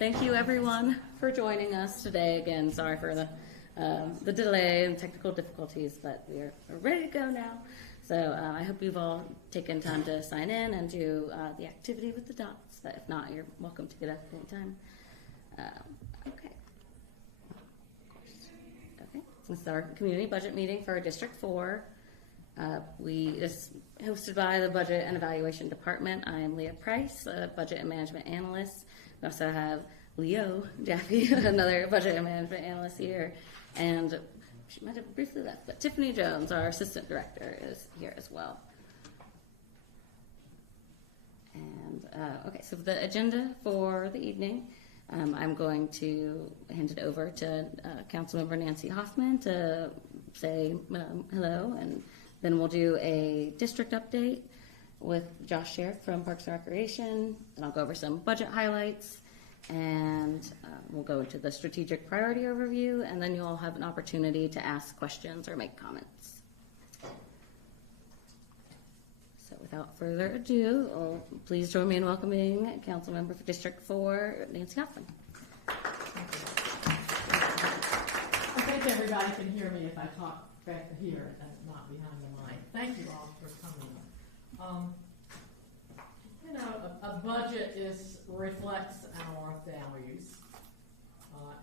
thank you everyone for joining us today. Again, sorry for the delay and technical difficulties, but we're ready to go now. So I hope you've all taken time to sign in and do the activity with the dots. But if not, you're welcome to get up at any time. Okay. This is our community budget meeting for District 4. It's hosted by the Budget and Evaluation Department. I am Leah Price, a Budget and Management Analyst. We also have Leo Jaffe, another Budget and Management Analyst here. And she might have briefly left, but Tiffany Jones, our Assistant Director, is here as well. And okay, so the agenda for the evening, I'm going to hand it over to Councilmember Nancy Hoffman to say hello, and then we'll do a district update with Josh Sherrick from Parks and Recreation, and I'll go over some budget highlights, and we'll go into the strategic priority overview, and then you'll have an opportunity to ask questions or make comments. So without further ado, please join me in welcoming Councilmember for District 4, Nancy Hoffman. I think everybody can hear me if I talk back here and not behind the mic. Thank you all for coming. A budget reflects our values,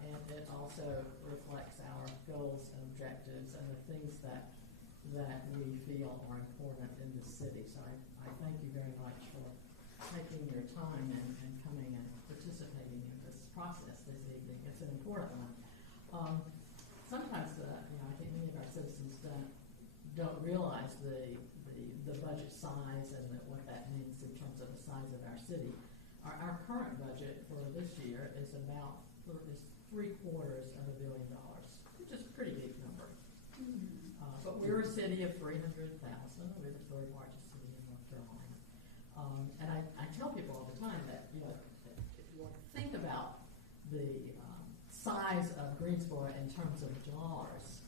and it also reflects our goals and objectives and the things that we feel are important in the city. So I thank you very much for taking your time and coming and participating in this process this evening. It's an important one. Sometimes I think many of our citizens don't realize the budget size and what that means in terms of the size of our city. Our current budget for this year is about $750 million, which is a pretty big number. But we're a city of 300,000. We're the third largest city in North Carolina. And I tell people all the time that if you think about the size of Greensboro in terms of dollars,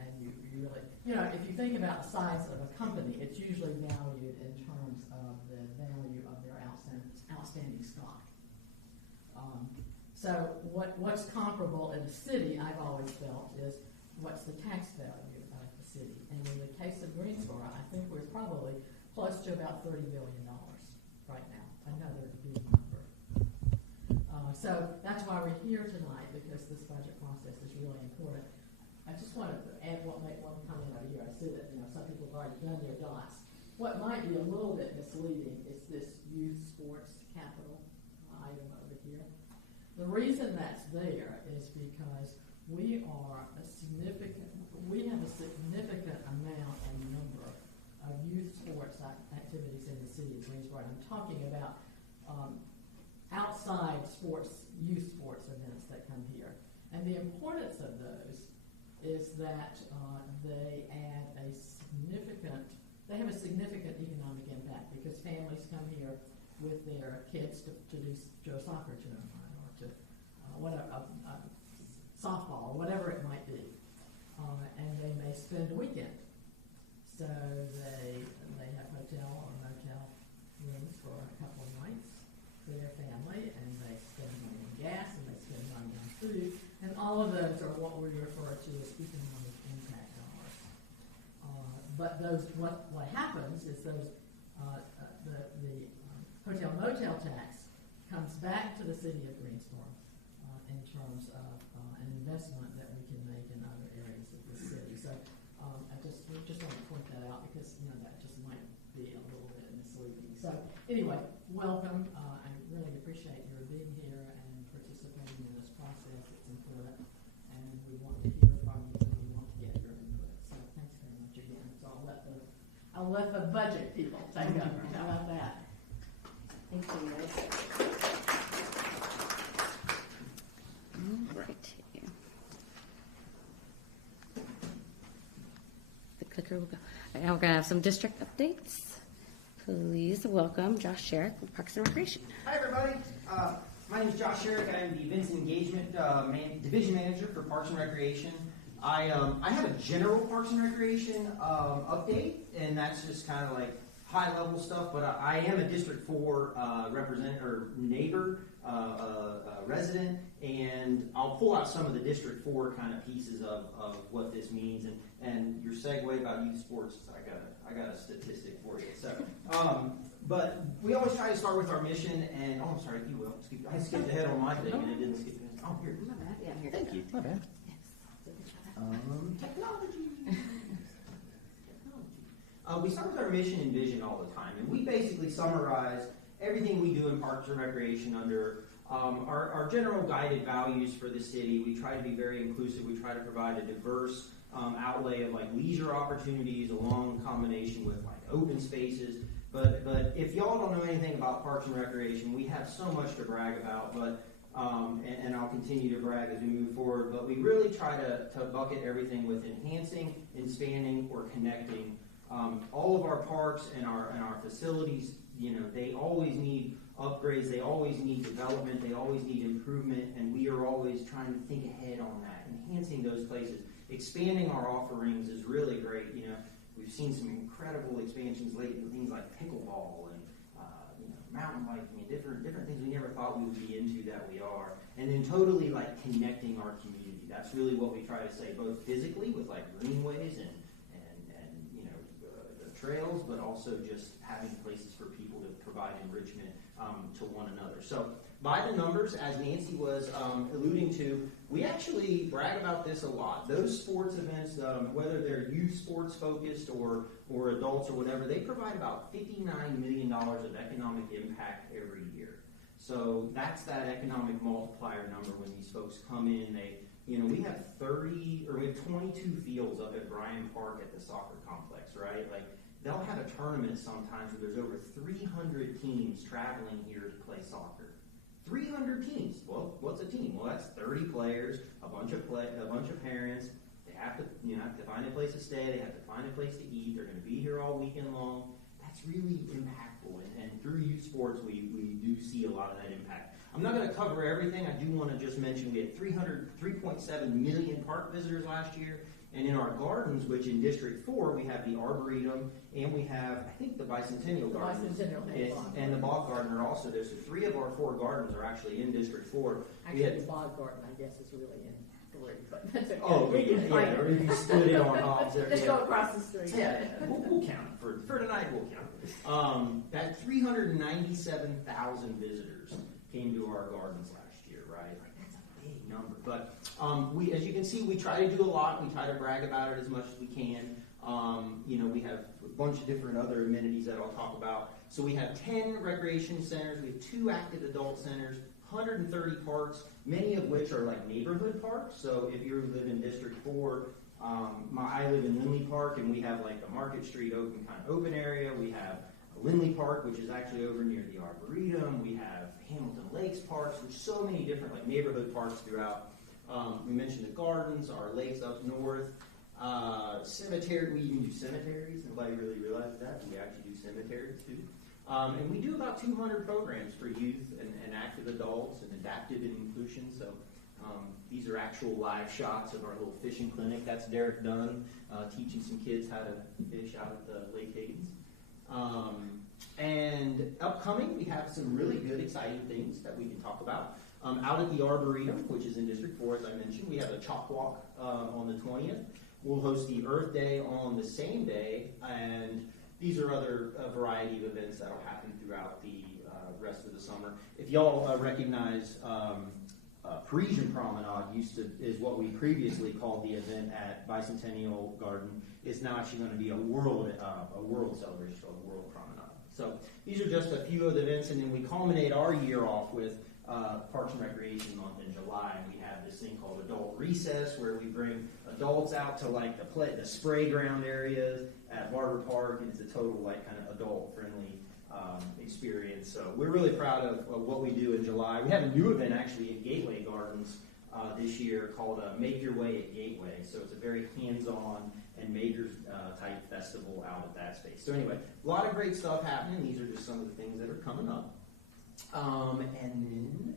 and you really, if you think about the size of a company, it's usually valued in terms of the value of their outstanding stock. So what's comparable in a city, I've always felt, is what's the tax value of the city. And in the case of Greensboro, I think we're probably close to about $30 billion right now, another big number. So that's why we're here tonight, because this budget process is really important. I just want to make one comment over here. I see that some people have already done their dots. What might be a little bit misleading is this youth sports capital item over here. The reason that's there is because we have a significant amount and number of youth sports activities in the city of Greensboro. I'm talking about outside youth sports events that come here. And the importance of those is that they have a significant economic impact, because families come here with their kids to do a soccer tournament or to softball, or whatever it might be, and they may spend a weekend. So they have hotel or motel rooms for a couple of nights for their family, and they spend money on gas, and they spend money on food, and all of those are what we refer to as economic impact dollars. But what happens is the hotel motel tax comes back to the city of Greensboro in terms of an investment that we can make in other areas of the city. So I just want to point that out, because that just might be a little bit misleading. So anyway, welcome. I really appreciate your being here and participating in this process. It's important, and we want to hear from you, and we want to get your input. So thanks very much again. So I'll let the budget people take over. How about that? Thank you, guys. All right. The clicker will go. Right, now we're going to have some district updates. Please welcome Josh Sherrick with Parks and Recreation. Hi, everybody. My name is Josh Sherrick. I am the Events and Engagement Division Manager for Parks and Recreation. I have a general Parks and Recreation update, and that's just kind of like high-level stuff, but I am a District 4 neighbor, resident, and I'll pull out some of the District 4 kind of pieces of what this means. And your segue about youth sports, I got a statistic for you. So, but we always try to start with our mission. And I'm sorry, you will. I skipped ahead on my thing, and it didn't skip. Oh, here. My bad. Yeah, here. Thank you. My bad. Technology. We start with our mission and vision all the time, and we basically summarize everything we do in Parks and Recreation under our general guided values for the city. We try to be very inclusive. We try to provide a diverse outlay of like leisure opportunities along combination with like open spaces. But if y'all don't know anything about Parks and Recreation, we have so much to brag about. But and I'll continue to brag as we move forward. But we really try to bucket everything with enhancing, expanding, or connecting. All of our parks and our facilities, they always need upgrades, they always need development, they always need improvement, and we are always trying to think ahead on that, enhancing those places. Expanding our offerings is really great. We've seen some incredible expansions lately with things like pickleball and mountain biking and different things we never thought we would be into that we are. And then totally like connecting our community. That's really what we try to say, both physically with like greenways and trails, but also just having places for people to provide enrichment to one another. So by the numbers, as Nancy was alluding to, we actually brag about this a lot. Those sports events, whether they're youth sports focused or adults or whatever, they provide about $59 million of economic impact every year. So that's that economic multiplier number when these folks come in. We have 22 fields up at Bryan Park at the soccer complex, right? Like, they'll have a tournament sometimes where there's over 300 teams traveling here to play soccer. 300 teams. Well, what's a team? Well, that's 30 players, a bunch of parents. They have to find a place to stay. They have to find a place to eat. They're going to be here all weekend long. That's really impactful. And through youth sports, we do see a lot of that impact. I'm not going to cover everything. I do want to just mention we had 3.7 million park visitors last year. And in our gardens, which in District 4, we have the Arboretum, and we have, I think, the Bicentennial Garden. And the Bog Garden are also there. So 3 of our 4 gardens are actually in District 4. Actually, the Bog Garden, I guess, is really in 3, but that's okay. Oh, yeah, or if you split it on Hobbs there. Just go across the street. Yeah, we'll count it. For tonight, we'll count it. That 397,000 visitors came to our gardens last year, right? That's a big number. But as you can see, we try to do a lot. We try to brag about it as much as we can. We have a bunch of different other amenities that I'll talk about. So we have 10 recreation centers. We have 2 active adult centers, 130 parks, many of which are like neighborhood parks. So if you live in District 4, I live in Lindley Park, and we have like the Market Street open area. We have Lindley Park, which is actually over near the Arboretum. We have Hamilton Lakes Parks. There's so many different like neighborhood parks throughout. We mentioned the gardens, our lakes up north. Cemetery, we even do cemeteries. Nobody really realizes that. We actually do cemeteries too. And we do about 200 programs for youth and active adults and adaptive and inclusion. So these are actual live shots of our little fishing clinic. That's Derek Dunn teaching some kids how to fish out at the Lake Havens. And upcoming, we have some really good, exciting things that we can talk about. Out at the Arboretum, which is in District 4, as I mentioned, we have a chalk walk on the 20th. We'll host the Earth Day on the same day, and these are other variety of events that will happen throughout the rest of the summer. If y'all recognize Parisian Promenade is what we previously called the event at Bicentennial Garden. It's now actually going to be a world celebration called the World Promenade. So these are just a few of the events, and then we culminate our year off with Parks and Recreation Month in July, and we have this thing called Adult Recess, where we bring adults out to like the spray ground areas at Barber Park, and it's a total like kind of adult-friendly experience. So we're really proud of what we do in July. We have a new event actually at Gateway Gardens this year called Make Your Way at Gateway. So it's a very hands-on and major type festival out at that space. So anyway, a lot of great stuff happening. These are just some of the things that are coming up. And then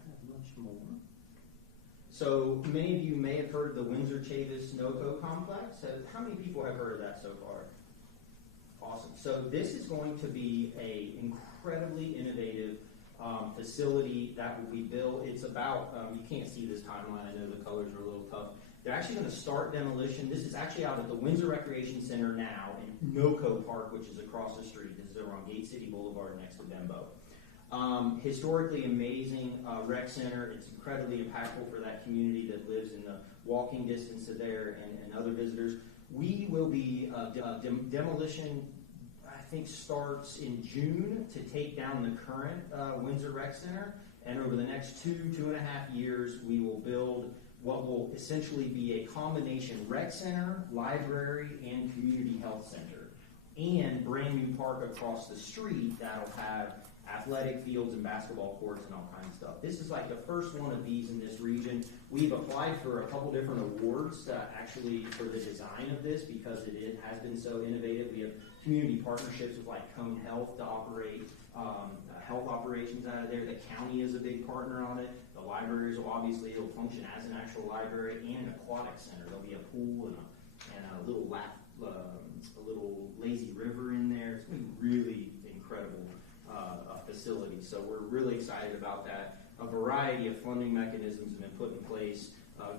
I have much more. So many of you may have heard of the Windsor Chavis Snow Co complex. How many people have heard of that so far? Awesome. So this is going to be a incredibly innovative facility that will be built. It's about, you can't see this timeline, I know the colors are a little tough. They're actually going to start demolition. This is actually out at the Windsor Recreation Center now in Noco Park, which is across the street. This is over on Gate City Boulevard next to Bembo. Historically amazing rec center. It's incredibly impactful for that community that lives in the walking distance to there and other visitors. We will be, demolition, I think, starts in June to take down the current Windsor Rec Center. And over the next 2.5 years, we will build what will essentially be a combination rec center, library, and community health center. And brand new park across the street that'll have athletic fields and basketball courts and all kinds of stuff. This is like the first one of these in this region. We've applied for a couple different awards actually for the design of this because it has been so innovative. We have community partnerships with like Cone Health to operate health operations out of there. The county is a big partner on it. The libraries will obviously, it'll function as an actual library and an aquatic center. There'll be a pool and a little a little lazy river in there. It's going to be really incredible facility. So we're really excited about that. A variety of funding mechanisms have been put in place,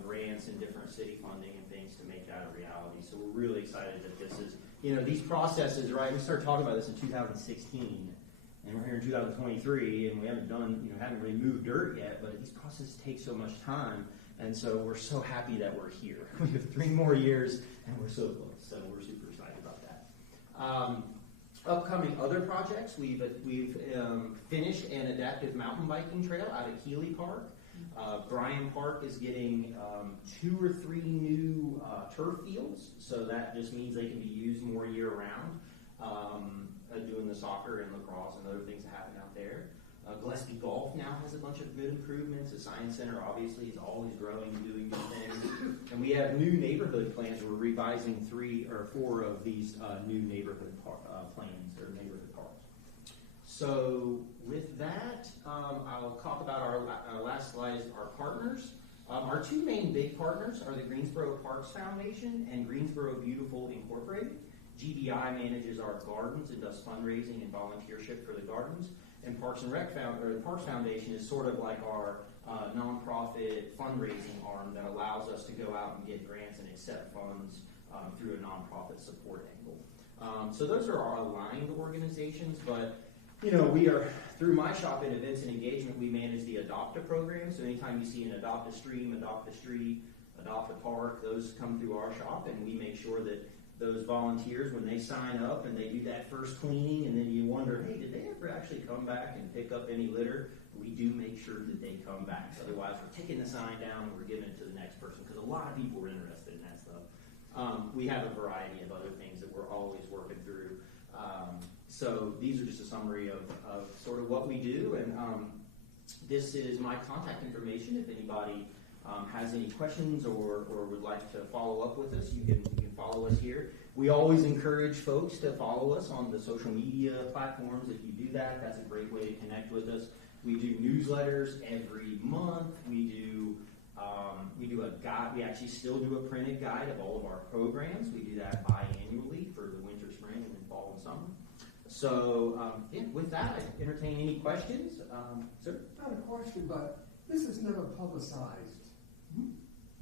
grants and different city funding and things to make that a reality. So we're really excited that this is, these processes, right? We started talking about this in 2016, and we're here in 2023, and we haven't haven't really moved dirt yet, but these processes take so much time, and so we're so happy that we're here. We have 3 more years, and we're so close, so we're super excited about that. Upcoming other projects, we've finished an adaptive mountain biking trail out at Keeley Park. Bryan Park is getting 2 or 3 new turf fields, so that just means they can be used more year-round, doing the soccer and lacrosse and other things that happen out there. Gillespie Golf now has a bunch of good improvements. The Science Center obviously is always growing and doing new things. And we have new neighborhood plans. We're revising 3 or 4 of these new neighborhood plans or neighborhood parks. So with that, I'll talk about our last slide is our partners. Our 2 main big partners are the Greensboro Parks Foundation and Greensboro Beautiful Incorporated. GBI manages our gardens and does fundraising and volunteership for the gardens. And Parks and Rec the Parks Foundation is sort of like our nonprofit fundraising arm that allows us to go out and get grants and accept funds through a nonprofit support angle. So those are our aligned organizations, but we are, through my shop in events and engagement, we manage the Adopt a program. So anytime you see an Adopt a Stream, Adopt a Street, Adopt a Park, those come through our shop, and we make sure that those volunteers, when they sign up and they do that first cleaning, and then you wonder, hey, did they ever actually come back and pick up any litter? We do make sure that they come back. Otherwise, we're taking the sign down and we're giving it to the next person, because a lot of people are interested in that stuff. We have a variety of other things that we're always working through. So these are just a summary of sort of what we do, and this is my contact information. If anybody has any questions or would like to follow up with us, you can follow us here. We always encourage folks to follow us on the social media platforms. If you do that, that's a great way to connect with us. We do newsletters every month. We do a guide. We actually still do a printed guide of all of our programs. We do that biannually for the winter, spring, and then fall and summer. So with that, I entertain any questions. Sir? Not a question, but this is never publicized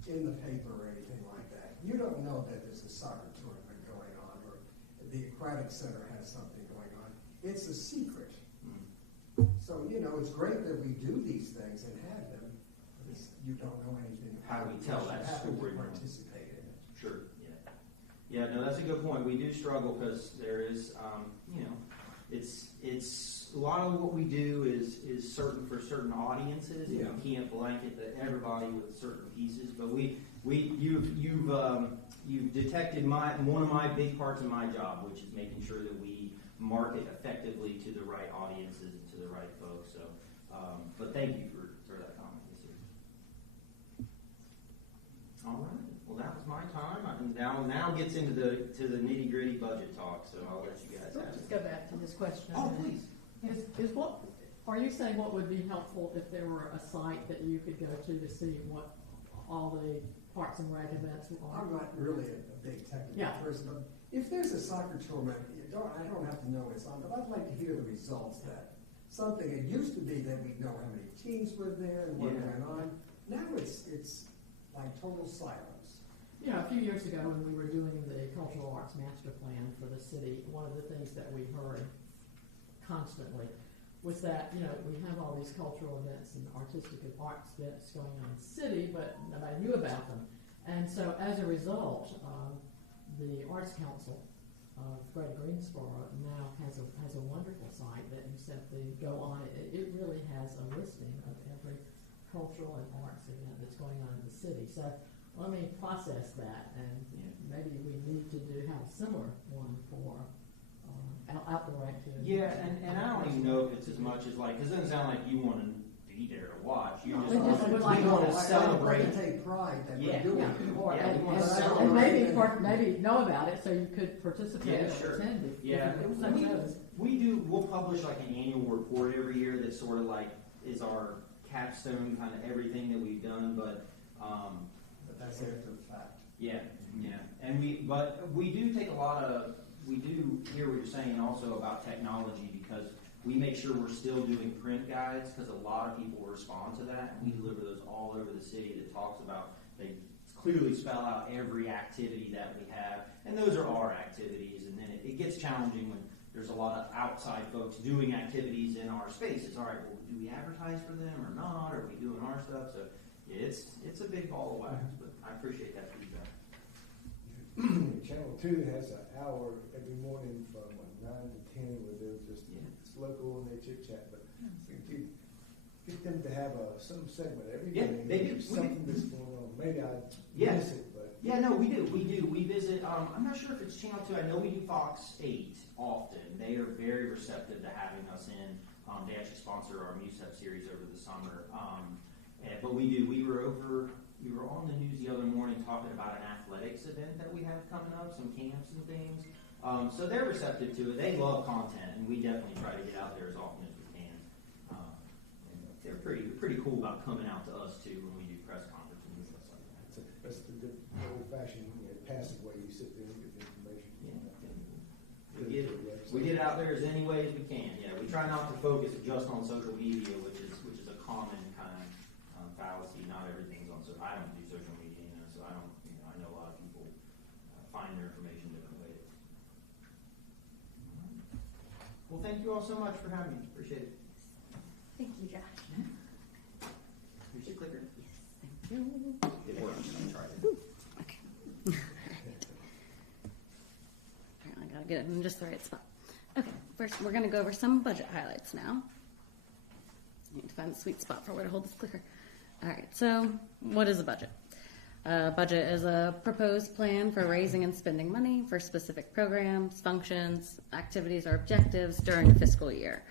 in the paper or anything like that. You don't know that there's a soccer tournament going on or the aquatic center has something going on. It's a secret. So, it's great that we do these things and have them, but you don't know anything about how do we tell that story? Participate in it. Sure. Yeah, no, that's a good point. We do struggle because there is, it's a lot of what we do is certain for certain audiences, and you can't blanket everybody with certain pieces. But you've detected one of my big parts of my job, which is making sure that we market effectively to the right audiences and to the right folks. So, but thank you for that comment. All right. Well, that was my time. Now gets into the nitty gritty budget talk. So I'll let you guys Let's just go back to this question. Oh, please. Are you saying what would be helpful if there were a site that you could go to see what all the Parks and Rec events are? I'm not really a big technical person, but if there's a soccer tournament, I don't have to know it's on, but I'd like to hear the results. That something, it used to be that we'd know how many teams were there and what went on. Now it's like total silence. You know, a few years ago when we were doing the cultural arts master plan for the city, one of the things that we heard constantly was that, you know, we have all these cultural events and artistic and arts events going on in the city, but nobody knew about them. And so as a result, the Arts Council of Greater Greensboro now has a wonderful site that you simply go on. It really has a listing of every cultural and arts event that's going on in the city. So let me process that, and maybe we need to have a similar one for outdoor activities. Yeah, and I don't even know if it's as much as like, because it doesn't sound like you want to be there to watch. You No, just we just would like want to to celebrate. I take pride that Yeah. we're doing Yeah. it. Yeah, we want to And celebrate. maybe know about it so you could participate Yeah, or sure. attend if Yeah, it was such as. we'll publish like an annual report every year that sort of like is our capstone, kind of everything that we've done, but But that's after the fact. yeah, and we do take we do hear what you're saying also about technology, because we make sure we're still doing print guides, because a lot of people respond to that, and we deliver those all over the city that talks about, they clearly spell out every activity that we have, and those are our activities, and then it gets challenging when there's a lot of outside folks doing activities in our spaces. All right, well, do we advertise for them or not? Are we doing our stuff? So it's a big ball of wax, but I appreciate that feedback. Channel 2 has an hour every morning from 9 to 10 where they're just, it's local and they chit chat, but get them to have some segment every Yeah, day. they do. There's something that's going on. Maybe I Yeah. miss it, but. Yeah, no, we do. We visit, I'm not sure if it's Channel 2. I know we do Fox 8 often. They are very receptive to having us in. They actually sponsor our MUSEP series over the summer. But we do. We were on the news the other morning talking about an athletics event that we have coming up, some camps and things. So they're receptive to it. They love content, and we definitely try to get out there as often as we can. And they're pretty cool about coming out to us, too, when we do press conferences and stuff like that. That's the good old-fashioned passive way you sit there and get the information. We get out there as any way as we can. Yeah, we try not to focus just on social media, which is a common kind of fallacy. Not everything's on social. I don't do social media, so I don't. I know a lot of people find their information different ways. Well, thank you all so much for having me. Appreciate it. Thank you, Josh. Here's your clicker. Yes, thank you. It works. I'm trying. Okay. Apparently, I gotta get it in just the right spot. Okay, first we're gonna go over some budget highlights now. I need to find the sweet spot for where to hold this clicker. All right, so what is a budget? Budget is a proposed plan for raising and spending money for specific programs, functions, activities, or objectives during a fiscal year.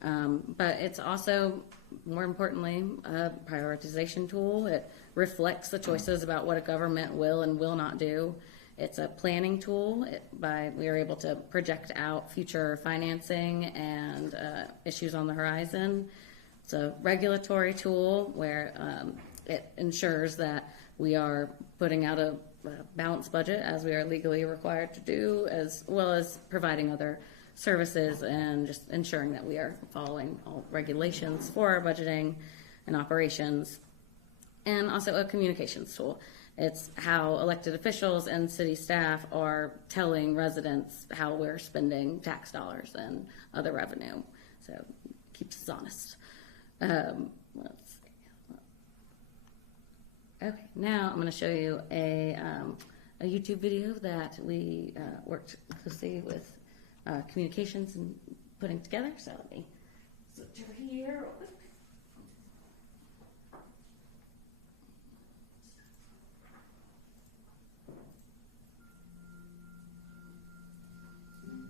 But it's also, more importantly, a prioritization tool. It reflects the choices about what a government will and will not do. It's a planning tool. We are able to project out future financing and issues on the horizon. It's a regulatory tool where it ensures that we are putting out a balanced budget as we are legally required to do, as well as providing other services and just ensuring that we are following all regulations for our budgeting and operations. And also a communications tool. It's how elected officials and city staff are telling residents how we're spending tax dollars and other revenue. So it keeps us honest. Let's see. Okay, now I'm going to show you a YouTube video that we worked closely with communications and putting together. So let me switch over here real quick.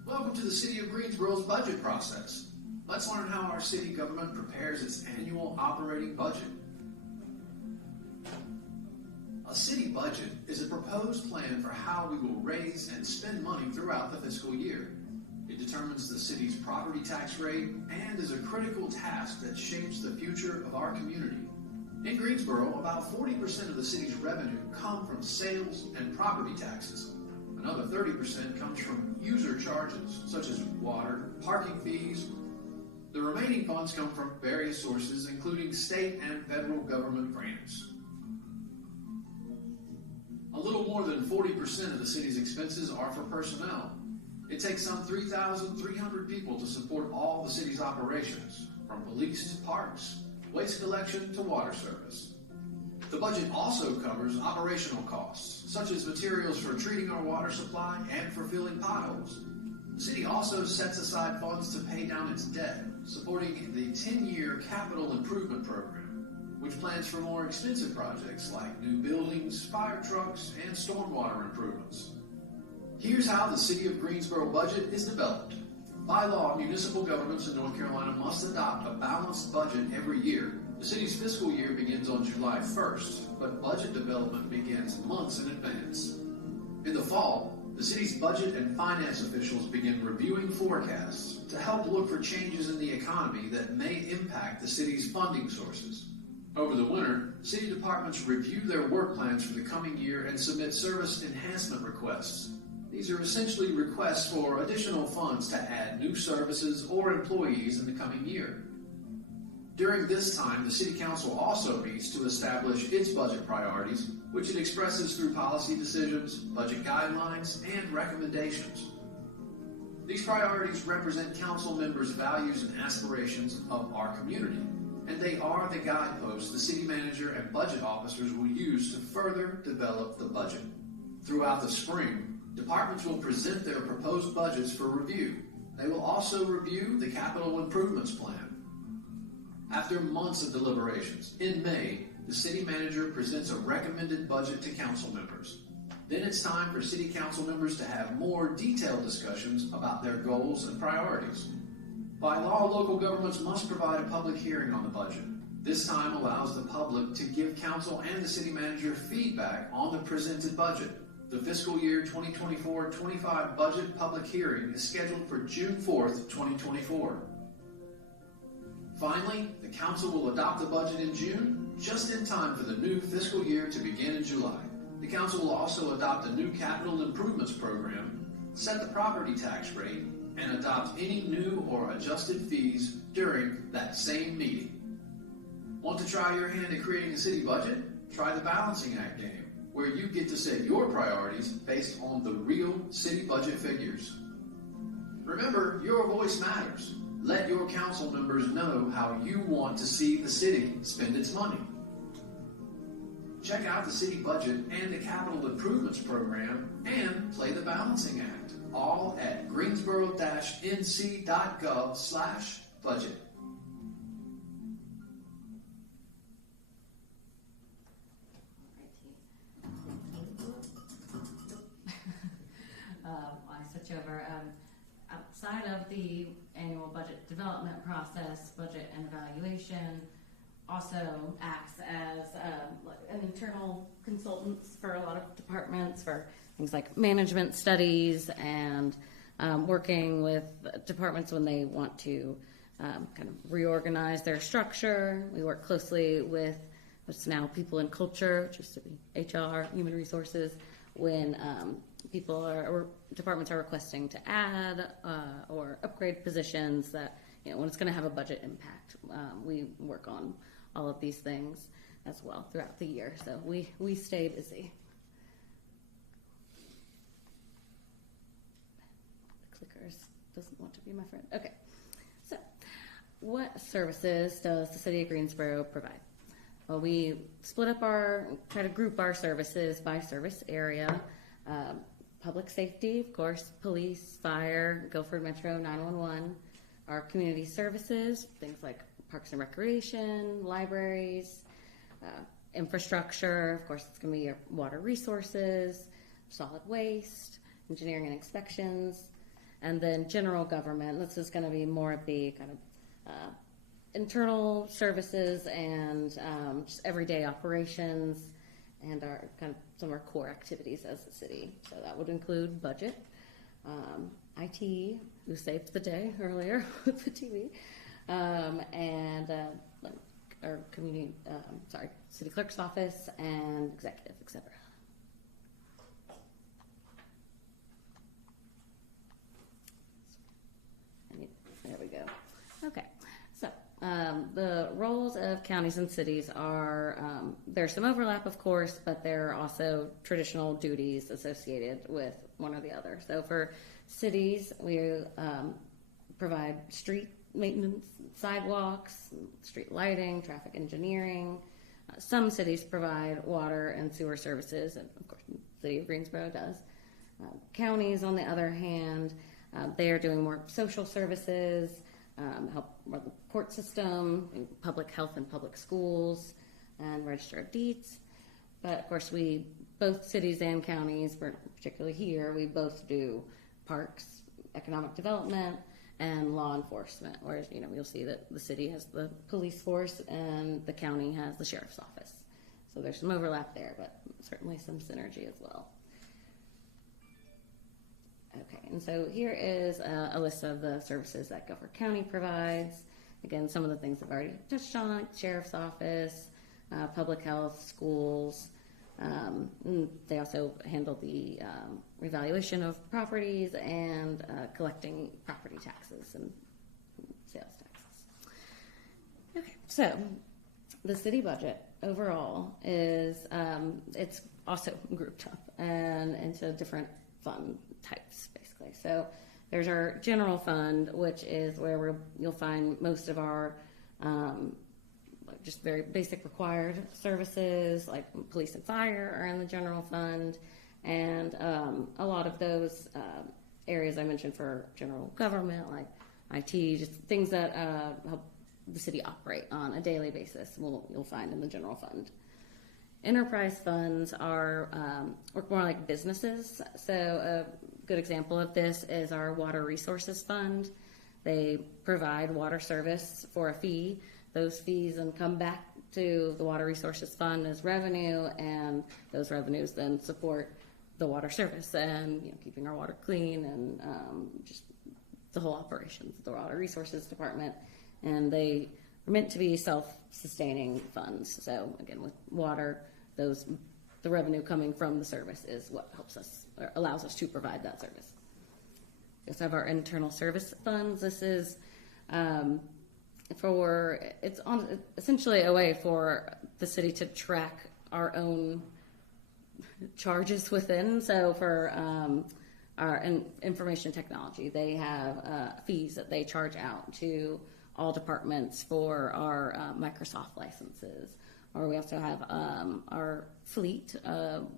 Welcome to the City of Greensboro's budget process. Let's learn how our city government prepares its annual operating budget. A city budget is a proposed plan for how we will raise and spend money throughout the fiscal year. It determines the city's property tax rate and is a critical task that shapes the future of our community. In Greensboro, about 40% of the city's revenue come from sales and property taxes. Another 30% comes from user charges, such as water, parking fees. The remaining funds come from various sources, including state and federal government grants. A little more than 40% of the city's expenses are for personnel. It takes some 3,300 people to support all the city's operations, from police to parks, waste collection to water service. The budget also covers operational costs, such as materials for treating our water supply and for filling potholes. The city also sets aside funds to pay down its debt, supporting the 10-year capital improvement program, which plans for more expensive projects like new buildings, fire trucks, and stormwater improvements. Here's how the City of Greensboro budget is developed. By law, municipal governments in North Carolina must adopt a balanced budget every year. The city's fiscal year begins on July 1st, but budget development begins months in advance. In the fall, the city's budget and finance officials begin reviewing forecasts to help look for changes in the economy that may impact the city's funding sources. Over the winter, city departments review their work plans for the coming year and submit service enhancement requests. These are essentially requests for additional funds to add new services or employees in the coming year. During this time, the City Council also meets to establish its budget priorities, which it expresses through policy decisions, budget guidelines, and recommendations. These priorities represent council members' values and aspirations of our community, and they are the guideposts the city manager and budget officers will use to further develop the budget. Throughout the spring, departments will present their proposed budgets for review. They will also review the capital improvements plan. After months of deliberations, in May, the city manager presents a recommended budget to council members. Then it's time for city council members to have more detailed discussions about their goals and priorities. By law, local governments must provide a public hearing on the budget. This time allows the public to give council and the city manager feedback on the presented budget. The fiscal year 2024-25 budget public hearing is scheduled for June 4th, 2024. Finally, the council will adopt the budget in June, just in time for the new fiscal year to begin in July. The council will also adopt a new capital improvements program, set the property tax rate, and adopt any new or adjusted fees during that same meeting. Want to try your hand at creating a city budget? Try the Balancing Act game, where you get to set your priorities based on the real city budget figures. Remember, your voice matters. Let your council members know how you want to see the city spend its money. Check out the city budget and the capital improvements program and play the Balancing Act, all at greensboro-nc.gov/budget. I switch over. Outside of the annual budget development process, budget and evaluation also acts as an internal consultant for a lot of departments for things like management studies and working with departments when they want to kind of reorganize their structure. We work closely with what's now People and Culture, which used to be HR, Human Resources, when people or departments are requesting to add or upgrade positions that, when it's going to have a budget impact. We work on all of these things as well throughout the year. So we stay busy. The clickers doesn't want to be my friend. Okay. So what services does the City of Greensboro provide? Well, we try to group our services by service area. Public safety, of course, police, fire, Guilford Metro 911, our community services, things like parks and recreation, libraries, infrastructure, of course, it's going to be your water resources, solid waste, engineering and inspections, and then general government. This is going to be more of the kind of internal services and just everyday operations and our kind of some of our core activities as a city. So that would include budget, IT, who saved the day earlier with the TV, and our community, city clerk's office and executive, etc. the roles of counties and cities are, there's some overlap, of course, but there are also traditional duties associated with one or the other. So for cities, we provide street maintenance, sidewalks, street lighting, traffic engineering. Some cities provide water and sewer services, and of course, the City of Greensboro does. Counties, on the other hand, they are doing more social services, help with the court system, public health and public schools, and register of deeds. But of course, both cities and counties, particularly here, we both do parks, economic development, and law enforcement. Whereas, you'll see that the city has the police force and the county has the sheriff's office. So there's some overlap there, but certainly some synergy as well. Okay, and so here is a list of the services that Guilford County provides. Again, some of the things I've already touched on, like sheriff's office, public health, schools. They also handle the revaluation of properties and collecting property taxes and sales taxes. Okay, so the city budget overall is it's also grouped up and into different fund types, basically. So there's our general fund, which is where you'll find most of our just very basic required services, like police and fire are in the general fund, and a lot of those areas I mentioned for general government, like IT, just things that help the city operate on a daily basis, you'll find in the general fund. Enterprise funds work more like businesses. So a good example of this is our Water Resources Fund. They provide water service for a fee. Those fees then come back to the Water Resources Fund as revenue, and those revenues then support the water service and keeping our water clean and just the whole operations of the Water Resources Department. And they are meant to be self-sustaining funds. So again, with water, the revenue coming from the service is what helps us or allows us to provide that service. We also have our internal service funds. This is it's essentially a way for the city to track our own charges within. So for our information technology, they have fees that they charge out to all departments for our Microsoft licenses. Or we also have our fleet,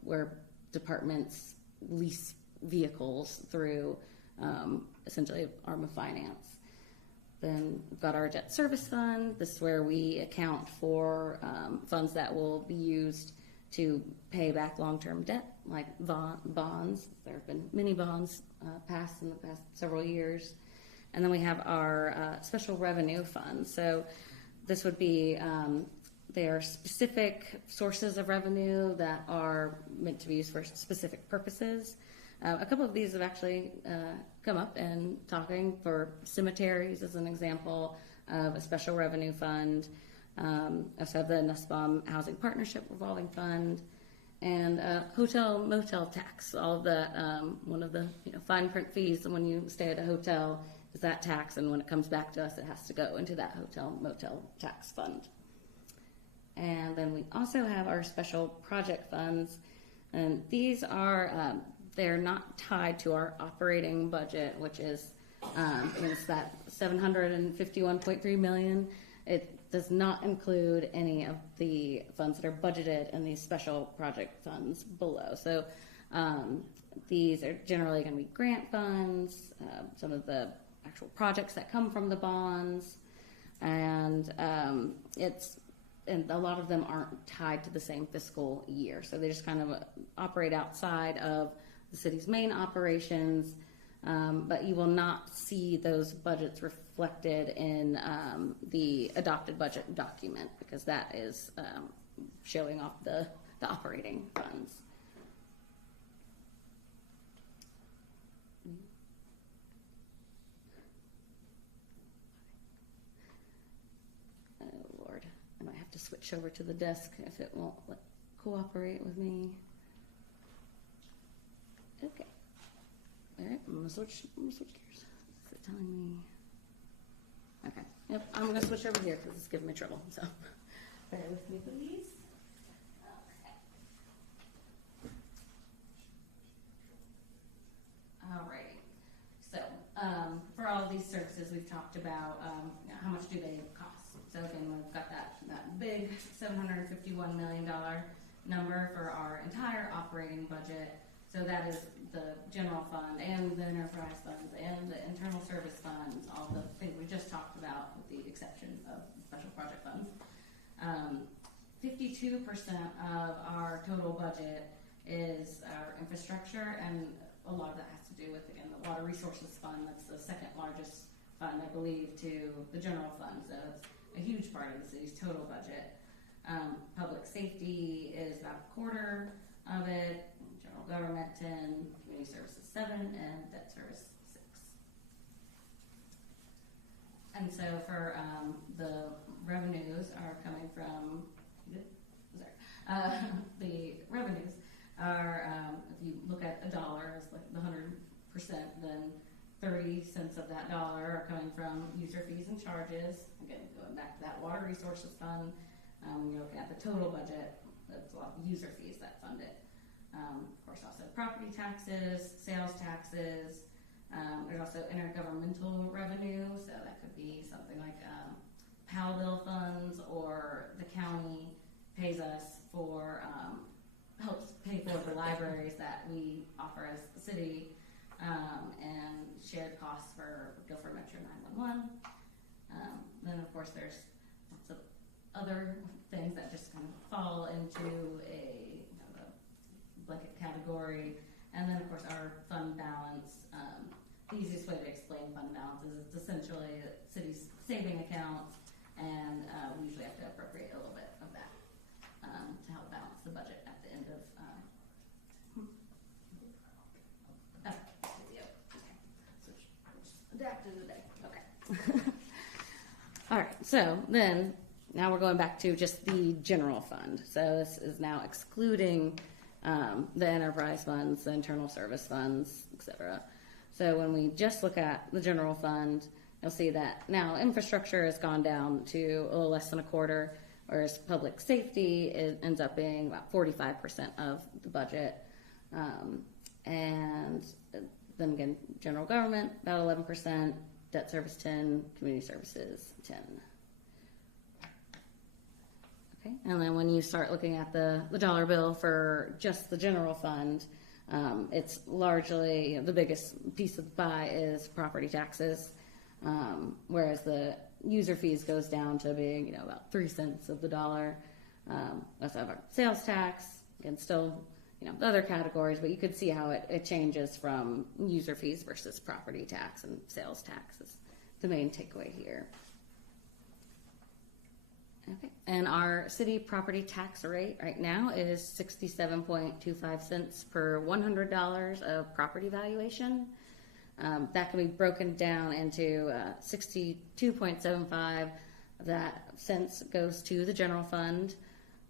where departments lease vehicles through essentially Arm of Finance. Then we've got our debt service fund. This is where we account for funds that will be used to pay back long-term debt, like bonds. There have been many bonds passed in the past several years. And then we have our special revenue fund. So this would be, they are specific sources of revenue that are meant to be used for specific purposes. A couple of these have actually come up in talking for cemeteries as an example of a special revenue fund. Also have the Nussbaum Housing Partnership Revolving Fund and hotel motel tax. All of that, one of the fine print fees when you stay at a hotel is that tax, and when it comes back to us, it has to go into that hotel motel tax fund. And then we also have our special project funds, and these are they're not tied to our operating budget, which is it's that $751.3 million. It does not include any of the funds that are budgeted in these special project funds below. So these are generally going to be grant funds, some of the actual projects that come from the bonds, and and a lot of them aren't tied to the same fiscal year. So they just kind of operate outside of the city's main operations, but you will not see those budgets reflected in the adopted budget document, because that is showing off the operating funds. Oh Lord, I might have to switch over to the desk if it won't cooperate with me. Okay. All right, I'm gonna switch gears. Is it telling me? Okay, yep, I'm gonna switch over here because it's giving me trouble, so bear with me, please. Okay. Alrighty, so, for all of these services we've talked about, how much do they cost? So again, we've got that big $751 million number for our entire operating budget. So that is the general fund and the enterprise funds and the internal service funds, all the things we just talked about with the exception of special project funds. 52% of our total budget is our infrastructure, and a lot of that has to do with, again, the water resources fund. That's the second largest fund, I believe, to the general fund. So it's a huge part of the city's total budget. Public safety is about a quarter of it, general government 10, community services 7, and debt service 6. And so for the revenues are coming from, the revenues are, if you look at a dollar as like the 100%, then 30 cents of that dollar are coming from user fees and charges. Again, going back to that water resources fund, when you're looking at the total budget, that's a lot of user fees that fund it. Of course, also property taxes, sales taxes. There's also intergovernmental revenue, so that could be something like PAL bill funds, or the county pays us for, helps pay for the libraries that we offer as the city, and shared costs for Guilford Metro 911. Then, of course, there's lots of other things that just kind of fall into a blanket category. And then, of course, our fund balance. The easiest way to explain fund balance is it's essentially the city's saving account, and we usually have to appropriate a little bit of that to help balance the budget at the end of. Adapted today. Okay. All right. So then, now we're going back to just the general fund. So this is now excluding the enterprise funds, the internal service funds, etc. So when we just look at the general fund, you'll see that now infrastructure has gone down to a little less than a quarter, whereas public safety ends up being about 45% of the budget. And then again, general government, about 11%, debt service 10, community services 10. Okay, and then when you start looking at the dollar bill for just the general fund, it's largely, the biggest piece of the pie is property taxes, whereas the user fees goes down to being, about 3 cents of the dollar. We also have our sales tax, again, still, the other categories, but you could see how it changes from user fees versus property tax and sales tax is the main takeaway here. Okay, and our city property tax rate right now is 67.25 cents per $100 of property valuation. That can be broken down into 62.75 of that cents goes to the general fund,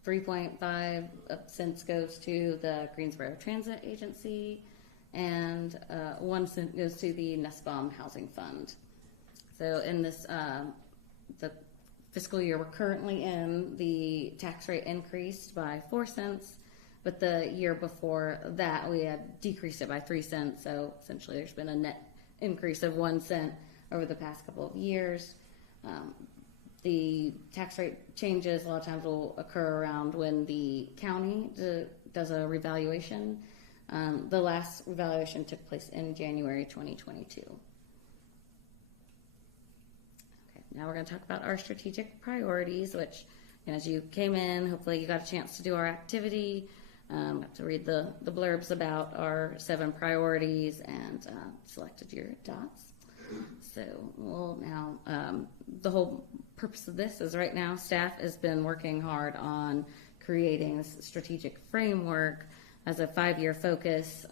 3.5 cents goes to the Greensboro Transit Agency, and 1 cent goes to the Nussbaum Housing Fund. So in this, the fiscal year we're currently in, the tax rate increased by 4 cents, but the year before that we had decreased it by 3 cents. So essentially there's been a net increase of 1 cent over the past couple of years. The tax rate changes a lot of times will occur around when the county does a revaluation. The last revaluation took place in January 2022. Okay, now we're going to talk about our strategic priorities, which, as you came in, hopefully you got a chance to do our activity, got to read the blurbs about our 7 priorities, and selected your dots. So we'll now, the whole purpose of this is right now staff has been working hard on creating this strategic framework as a 5-year focus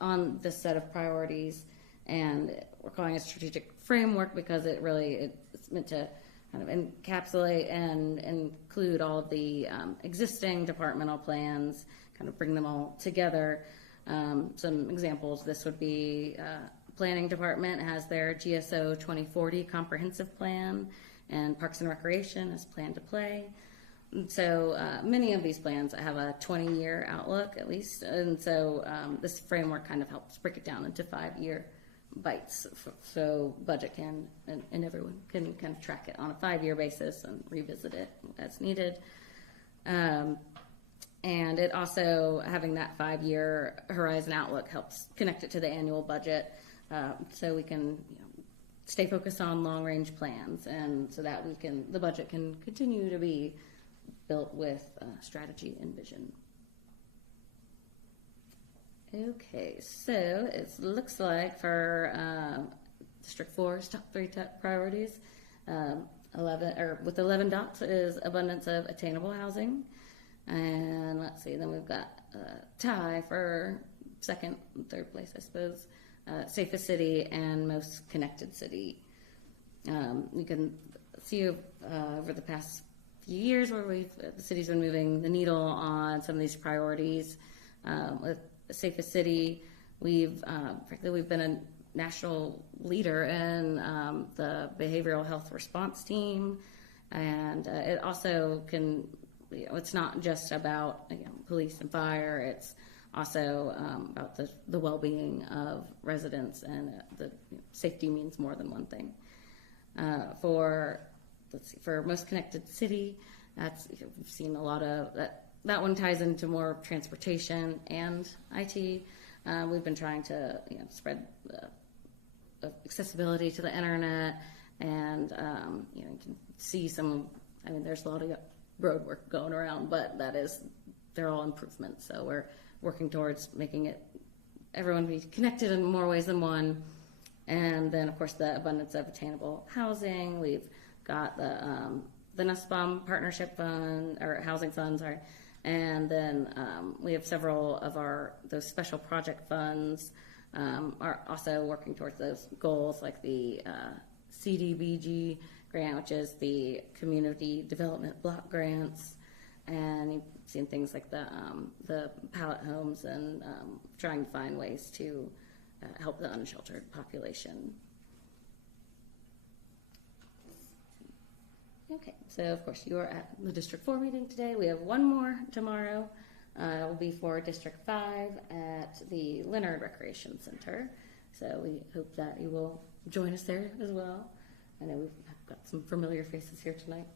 on this set of priorities, and we're calling it a strategic framework because it's meant to kind of encapsulate and include all of the existing departmental plans, kind of bring them all together. Some examples, this would be Planning Department has their GSO 2040 comprehensive plan, and Parks and Recreation has Plan to Play. And so many of these plans have a 20-year outlook at least, and so this framework kind of helps break it down into 5-year bites, so budget can and everyone can kind of track it on a 5-year basis and revisit it as needed. And it also, having that 5-year horizon outlook helps connect it to the annual budget, so we can stay focused on long-range plans, and so that the budget can continue to be built with strategy and vision. Okay, so it looks like for District 4's top 3 priorities, 11 dots is abundance of attainable housing, and let's see, then we've got a tie for second and third place, I suppose, safest city and most connected city. You can see over the past few years where the city's been moving the needle on some of these priorities. With the safest city, frankly, we've been a national leader in the behavioral health response team, and it also can, it's not just about police and fire, it's also about the well-being of residents, and the safety means more than one thing. For most connected city, we've seen a lot of that one ties into more transportation and IT. We've been trying to spread accessibility to the internet, and you can see there's a lot of road work going around, but they're all improvements. So we're working towards making everyone be connected in more ways than one. And then, of course, the abundance of attainable housing. We've got the Nussbaum Partnership Fund, or Housing Fund, sorry. And then we have several of those special project funds are also working towards those goals, like the CDBG grant, which is the Community Development Block Grants. And you've seen things like the pallet homes, and trying to find ways to help the unsheltered population. Okay, so of course you are at the District 4 meeting today. We have one more tomorrow. It will be for District 5 at the Leonard Recreation Center. So we hope that you will join us there as well. I know we've got some familiar faces here tonight.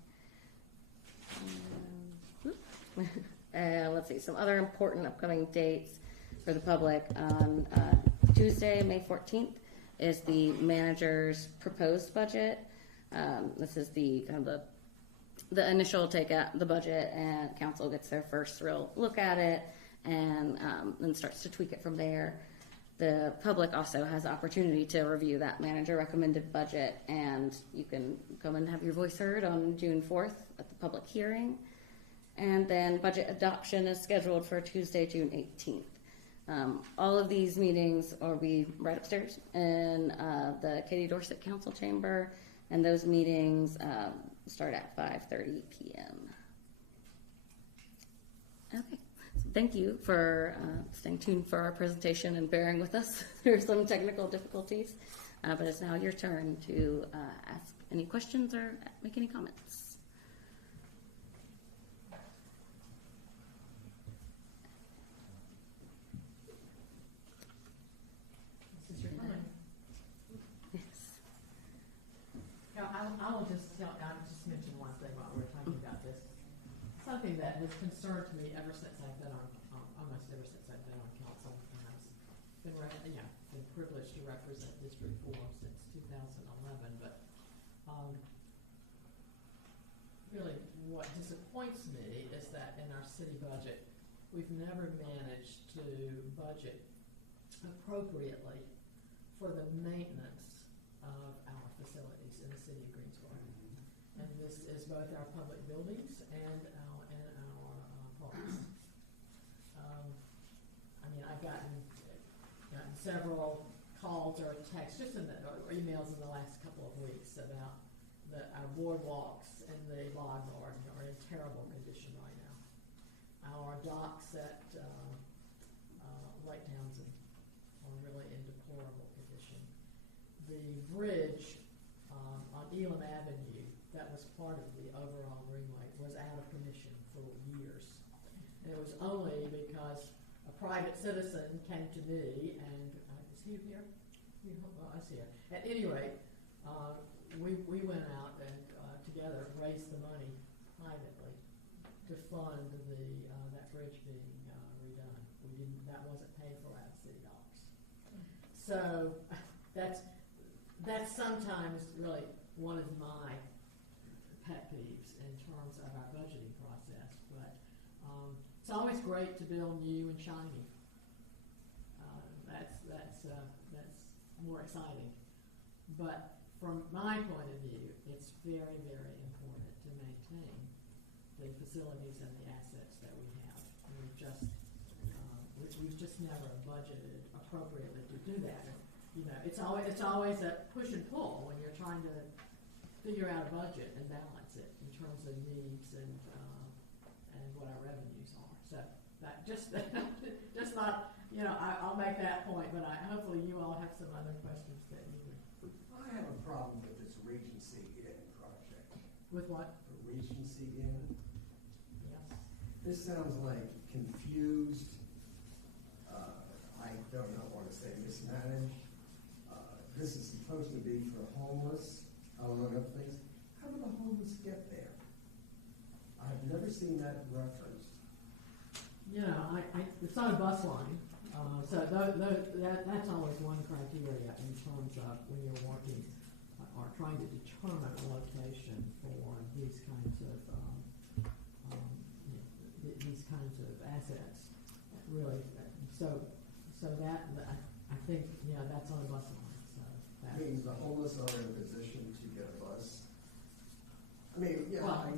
Let's see, some other important upcoming dates for the public. On Tuesday, May 14th, is the manager's proposed budget. This is the initial take at the budget, and council gets their first real look at it, and then starts to tweak it from there. The public also has the opportunity to review that manager recommended budget, and you can come and have your voice heard on June 4th at the public hearing. And then budget adoption is scheduled for Tuesday, June 18th. All of these meetings will be right upstairs in the Katie Dorsett Council Chamber, and those meetings start at 5:30 p.m. Okay, so thank you for staying tuned for our presentation and bearing with us through some technical difficulties, but it's now your turn to ask any questions or make any comments. I'll just mention one thing while we're talking about this. Something that has concerned me ever since I've been almost ever since I've been on council, and I've been privileged to represent District 4 since 2011. But really, what disappoints me is that in our city budget, we've never managed to budget appropriately for the maintenance of our facilities in the city of Greensboro. And this is both our public buildings and our parks. I've gotten several calls or texts, or emails in the last couple of weeks about our boardwalks and the bog garden are in terrible condition right now. Our docks at Lake Townsend are really in deplorable condition. bridge on Elam Avenue that was part of the overall greenway was out of commission for years. And it was only because a private citizen came to me and, is he here? Oh, I see it. At any rate, we went out and together raised the money privately to fund that bridge being redone. That wasn't paid for out of city dollars. So that's sometimes really one of my pet peeves in terms of our budgeting process. But it's always great to build new and shiny. That's more exciting. But from my point of view, it's very, very important to maintain the facilities and the assets that we have. And we've just never budgeted appropriately to do that. You know, it's always a push and pull when you're trying to figure out a budget and balance it in terms of needs and what our revenues are. So that just not, I'll make that point, but hopefully you all have some other questions that you would. I have a problem with this Regency Inn project. With what? The Regency Inn. Yes. This sounds like confused, I want to say mismanaged. This is supposed to be for homeless, among other things. How do the homeless get there? I've never seen that referenced. It's on a bus line, so that's always one criteria in terms of when you're working or trying to determine a location for these kinds of assets. Really, so that I think that's on a bus line. So that Means the homeless are in a position to get a bus.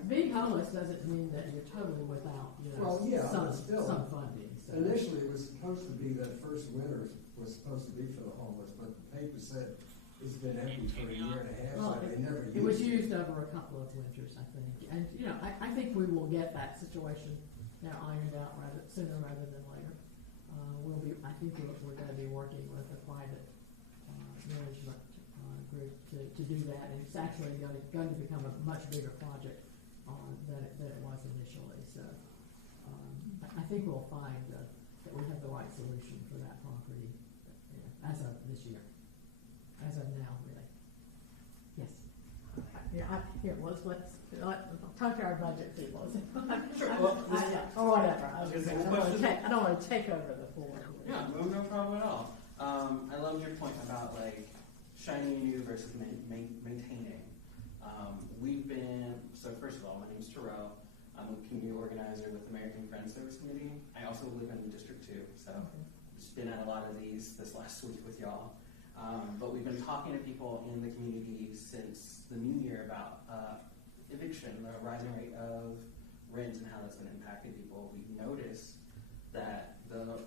Being homeless doesn't mean that you're totally without, some funding. So. Initially, it was supposed to be that first winter was supposed to be for the homeless, but the paper said it's been empty for a year and a half, so they never used it. It was used over a couple of winters, I think. And, I think we will get that situation ironed out sooner rather than later. I think we're going to be working with a private management group to do that, and it's actually going to become a much bigger project than it was initially. So I think we'll find that we have the right solution for that property as of this year, as of now, really. Yes. Let's talk to our budget people. Or whatever. I don't want to take over the floor. Yeah, no problem at all. I loved your point about shiny new versus maintaining. So first of all, my name's Terrell. I'm a community organizer with the American Friends Service Committee. I also live in District 2, so just been at a lot of these this last week with y'all. But we've been talking to people in the community since the new year about eviction, the rising rate of rent and how that's been impacting people. We've noticed that the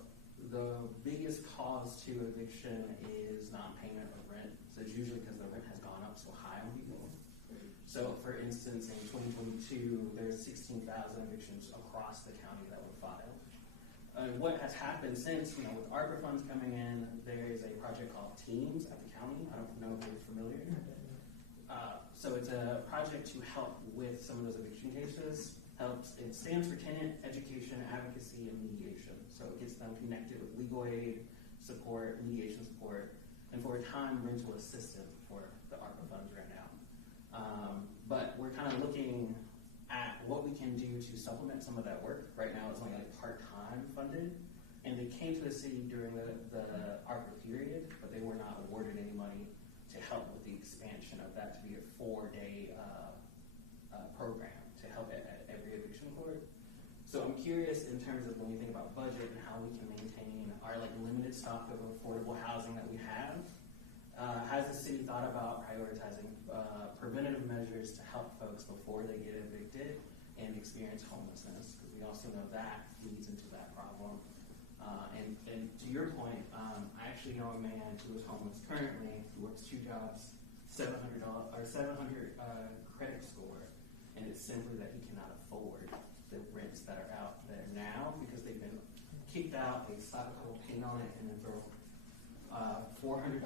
biggest cause to eviction is non-payment of rent. So it's usually because the rent has gone up so high on people. So for instance, in 2022, there's 16,000 evictions across the county that were filed. What has happened since, with ARPA funds coming in, there is a project called Teams at the county. I don't know if you're familiar. So it's a project to help with some of those eviction cases. It stands for Tenant Education, Advocacy, and Mediation. So it gets them connected with legal aid support, mediation support, and for a time, rental assistance for the ARPA funds right now. But we're kind of looking at what we can do to supplement some of that work. Right now, it's only part-time funded, and they came to the city during the ARPA period, but they were not awarded any money to help with the expansion of that to be a 4-day program to help at every eviction court. So I'm curious in terms of when we think about budget and how we can maintain our limited stock of affordable housing that we have. Has the city thought about prioritizing preventative measures to help folks before they get evicted and experience homelessness? Because we also know that leads into that problem. And to your point, I actually know a man who is homeless currently, who works 2 jobs, $700 credit score, and it's simply that he cannot afford the rents that are out there now because they've been kicked out, they slap a couple paint on it, and then throw $400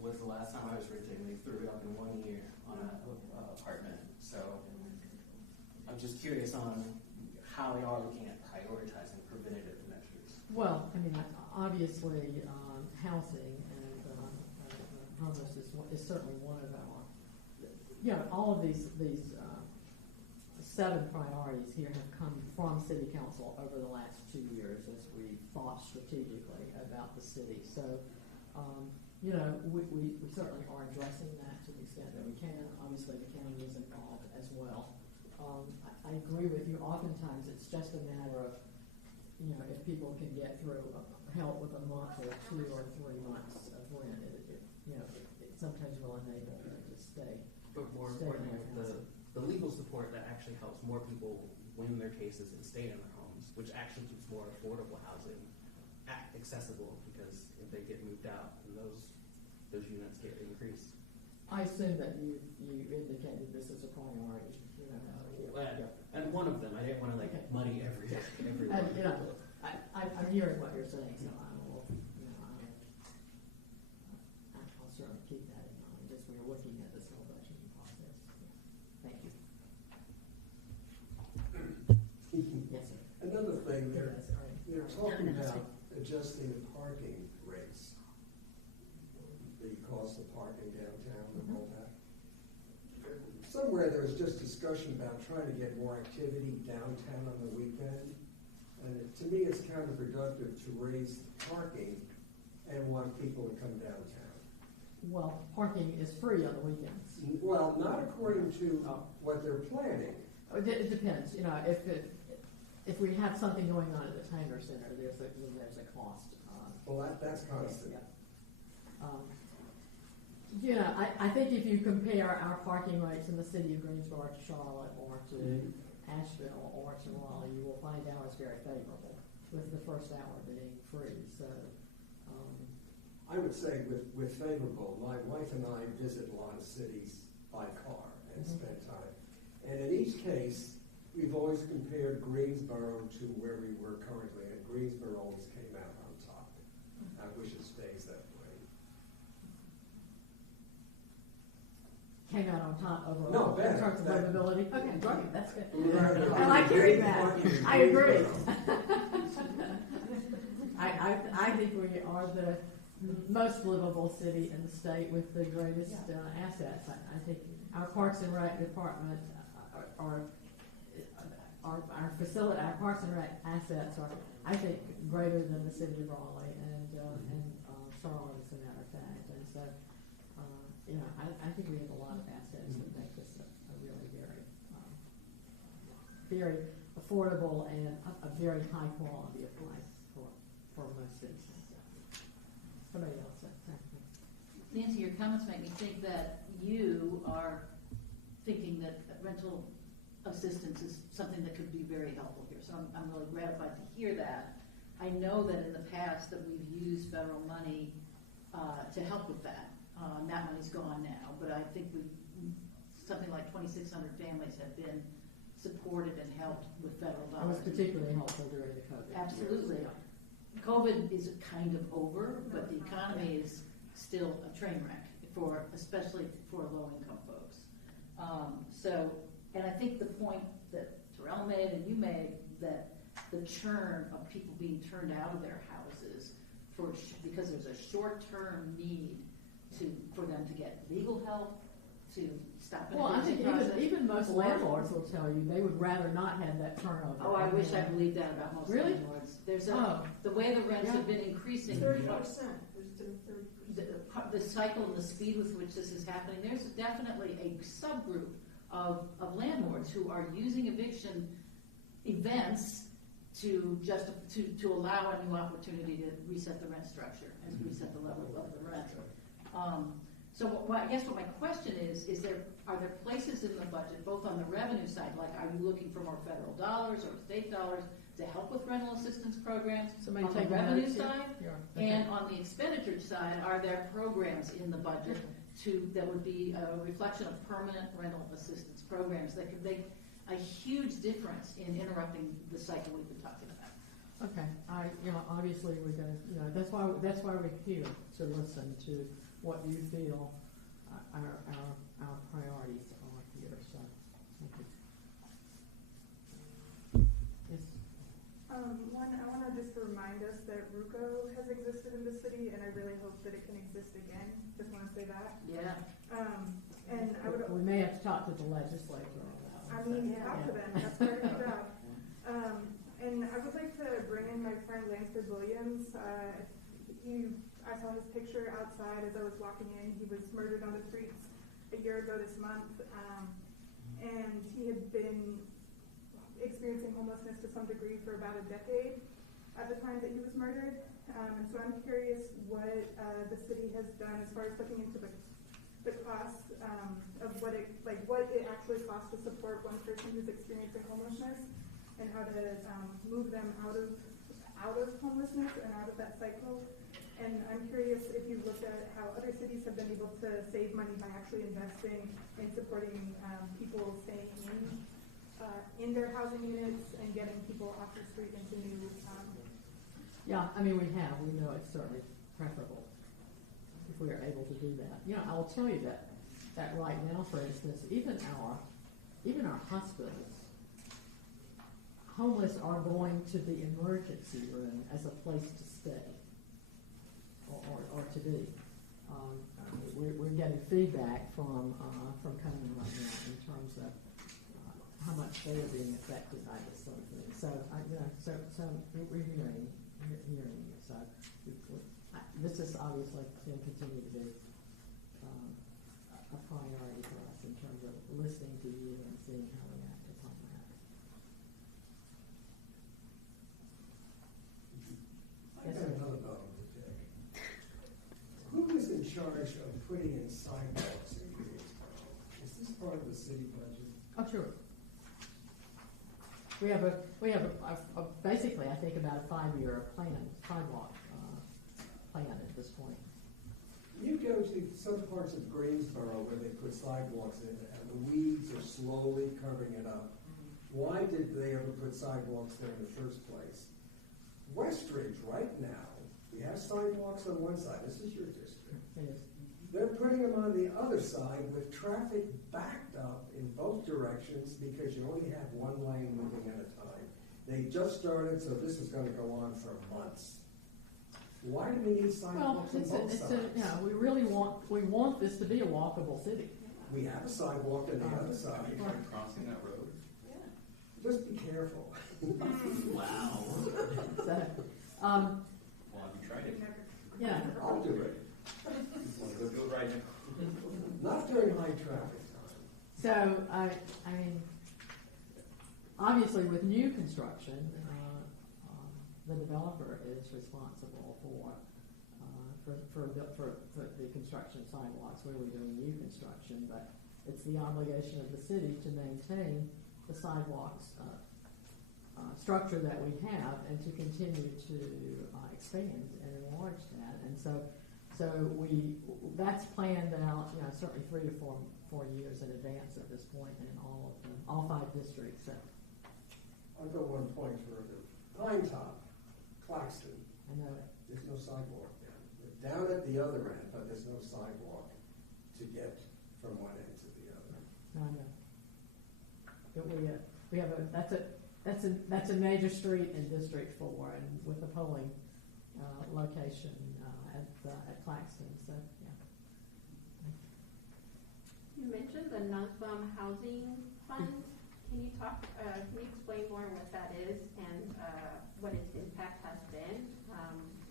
was the last time I was renting. They threw it up in 1 year on an apartment. So I'm just curious on how y'all are looking at prioritizing preventative measures. Well, I mean, obviously, housing and homelessness is certainly one of our, all of these 7 priorities here have come from City Council over the last 2 years as we thought strategically about the city. So, we certainly are addressing that to the extent that we can. Obviously, the county is involved as well. I agree with you. Oftentimes, it's just a matter of, if people can get through help with a month or 2 or 3 months of rent, it sometimes will enable them to stay. But more stay in importantly, their housing. the legal support that actually helps more people win their cases and stay in their homes, which actually keeps more affordable housing accessible, because if they get moved out, and those units get increased. I assume that you indicated this as a priority. And one of them, I didn't want to money every And, I'm hearing what you're saying, so I'll certainly keep that in mind as we're looking at this whole budgeting process. Thank you. Yes, sir. Another thing, Yes, all right. they're talking about adjusting the parking rates, the cost of parking downtown and all that. Somewhere there was just discussion about trying to get more activity downtown on the weekend. And to me, it's counterproductive to raise parking and want people to come downtown. Well, parking is free on the weekends. Well, not according to what they're planning. It depends. If we have something going on at the Tanger Center, there's a cost. Well, that's constant. Yeah. I think if you compare our parking rates in the city of Greensboro to Charlotte or to Asheville or to Raleigh, you will find ours very favorable, with the first hour being free. So, I would say with favorable, my wife and I visit a lot of cities by car and spend time. And in each case, we've always compared Greensboro to where we were currently, and Greensboro always came out on top. I wish it stays that way. came out on top overall. No, better. In terms of livability. Okay, great, that's good. Rather- I like hearing that. I agree. I think we are the most livable city in the state with the greatest assets. I think our Parks and Rec department our facility, our Parks and Rec assets are, I think, greater than the city of Raleigh and Charlotte, as a matter of fact. And so, I think we have a lot of assets that make this a really very affordable and a very high quality of life for most citizens. Somebody else. Nancy, your comments make me think that you are thinking that rental assistance is something that could be very helpful here. So I'm really gratified to hear that. I know that in the past that we've used federal money to help with that. And that money's gone now, but I think something like 2,600 families have been supported and helped with federal It was dollars. particularly helpful during the COVID. Absolutely. years. COVID is kind of over, but the economy is still a train wreck especially for low-income folks. And I think the point that Terrell made and you made, that the churn of people being turned out of their houses because there's a short-term need for them to get legal help, to stop an Well, I think eviction process. even most landlords will tell you they would rather not have that turnover. Oh, I wish I believed that about most Really? landlords. There's Oh. the way the rents Yeah. have been increasing. 30%. There's been 30%. The cycle and the speed with which this is happening, there's definitely a subgroup of landlords who are using eviction events to allow a new opportunity to reset the rent structure and reset the level of the rent. I guess what my question is are there places in the budget, both on the revenue side, like are you looking for more federal dollars or state dollars to help with rental assistance programs Somebody on the take revenue notes here? side? Yeah. And on the expenditure side, are there programs in the budget that would be a reflection of permanent rental assistance programs that could make a huge difference in interrupting the cycle we've been talking about? Okay, obviously we're gonna, that's why we're here, to listen to what you feel our priorities are here, so, thank you. Yes? One, I want to just remind us that RUCO has existed in the city, and I really hope that it can exist again. Just want to say that. Yeah. And I would. We may have to talk to the legislature on that one. I mean, talk to them. That's part of the job. And I would like to bring in my friend Lansford Williams. I saw his picture outside as I was walking in. He was murdered on the streets a year ago this month, and he had been experiencing homelessness to some degree for about a decade at the time that he was murdered. And so I'm curious what the city has done as far as looking into the cost of what it actually costs to support one person who's experiencing homelessness, and how to move them out of homelessness and out of that cycle. And I'm curious if you've looked at how other cities have been able to save money by actually investing in supporting people staying in their housing units and getting people off the street into new. Yeah, I mean, we know it's certainly preferable if we are able to do that. I will tell you that right now, for instance, even our hospitals, homeless are going to the emergency room as a place to stay or to be. We're getting feedback from coming right now in terms of how much they are being affected by this sort of thing. So we're hearing you. So this is obviously going to continue to be a priority for us in terms of listening to you and seeing how we act upon that. I got another bone to pick. Who is in charge of putting in sidewalks in Greensboro? Is this part of the city budget? Oh, sure. We have basically, I think, about a 5-year sidewalk plan at this point. You go to some parts of Greensboro where they put sidewalks in and the weeds are slowly covering it up. Why did they ever put sidewalks there in the first place? Westridge, right now, we have sidewalks on one side. This is your district. Yes. They're putting them on the other side with traffic backed up in both directions because you only have one lane moving at a time. They just started, so this is going to go on for months. Why do we need sidewalks on both sides? We really want this to be a walkable city. We have a sidewalk on the other side. Are you trying crossing that road? Yeah. Just be careful. Wow. So, Well, have you tried it? yeah. I'll do it. Want to go do it right now? Not during high traffic time. So, I mean, obviously with new construction, the developer is responsible for the construction sidewalks where we're doing new construction, but it's the obligation of the city to maintain the sidewalks structure that we have and to continue to expand and enlarge that. And so that's planned out, certainly 3 to 4 years in advance at this point in all 5 districts. So. I'll go one point further. Pine Top, Claxton. I know it. There's no sidewalk down. We're down at the other end, but there's no sidewalk to get from one end to the other. I know. But we have that's a major street in District 4, and with the polling location at Claxton. So yeah. You mentioned the non-farm housing fund. Can you explain more what that is and what its impact has been,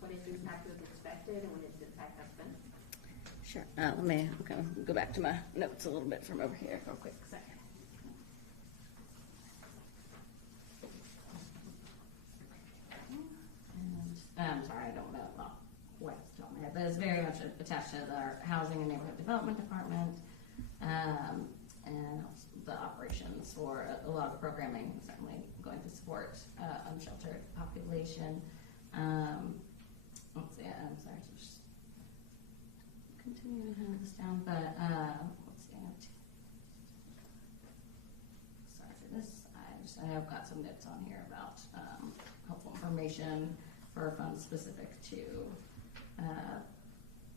what its impact was expected, and what its impact has been? Sure. Let me go back to my notes a little bit from over here real quick. Second. I'm sorry, I don't know what's on my head, but it's very much attached to our Housing and Neighborhood Development Department, and also the operations for a lot of the programming, certainly going to support unsheltered population. Let's see, I'm sorry to just continue to hand this down, but let's see. Sorry for this. I have got some notes on here about helpful information. confirmation for a fund specific to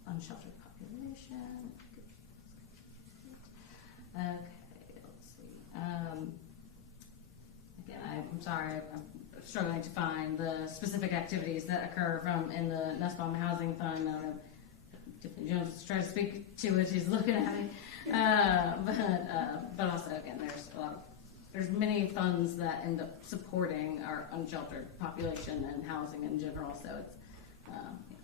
unsheltered population. Okay, let's see. Again, I'm sorry, I'm struggling to find the specific activities that occur in the Nussbaum Housing Fund. Tiffany Jones is trying to speak to it. She's looking at me. But also, again, there's many funds that end up supporting our unsheltered population and housing in general. So it's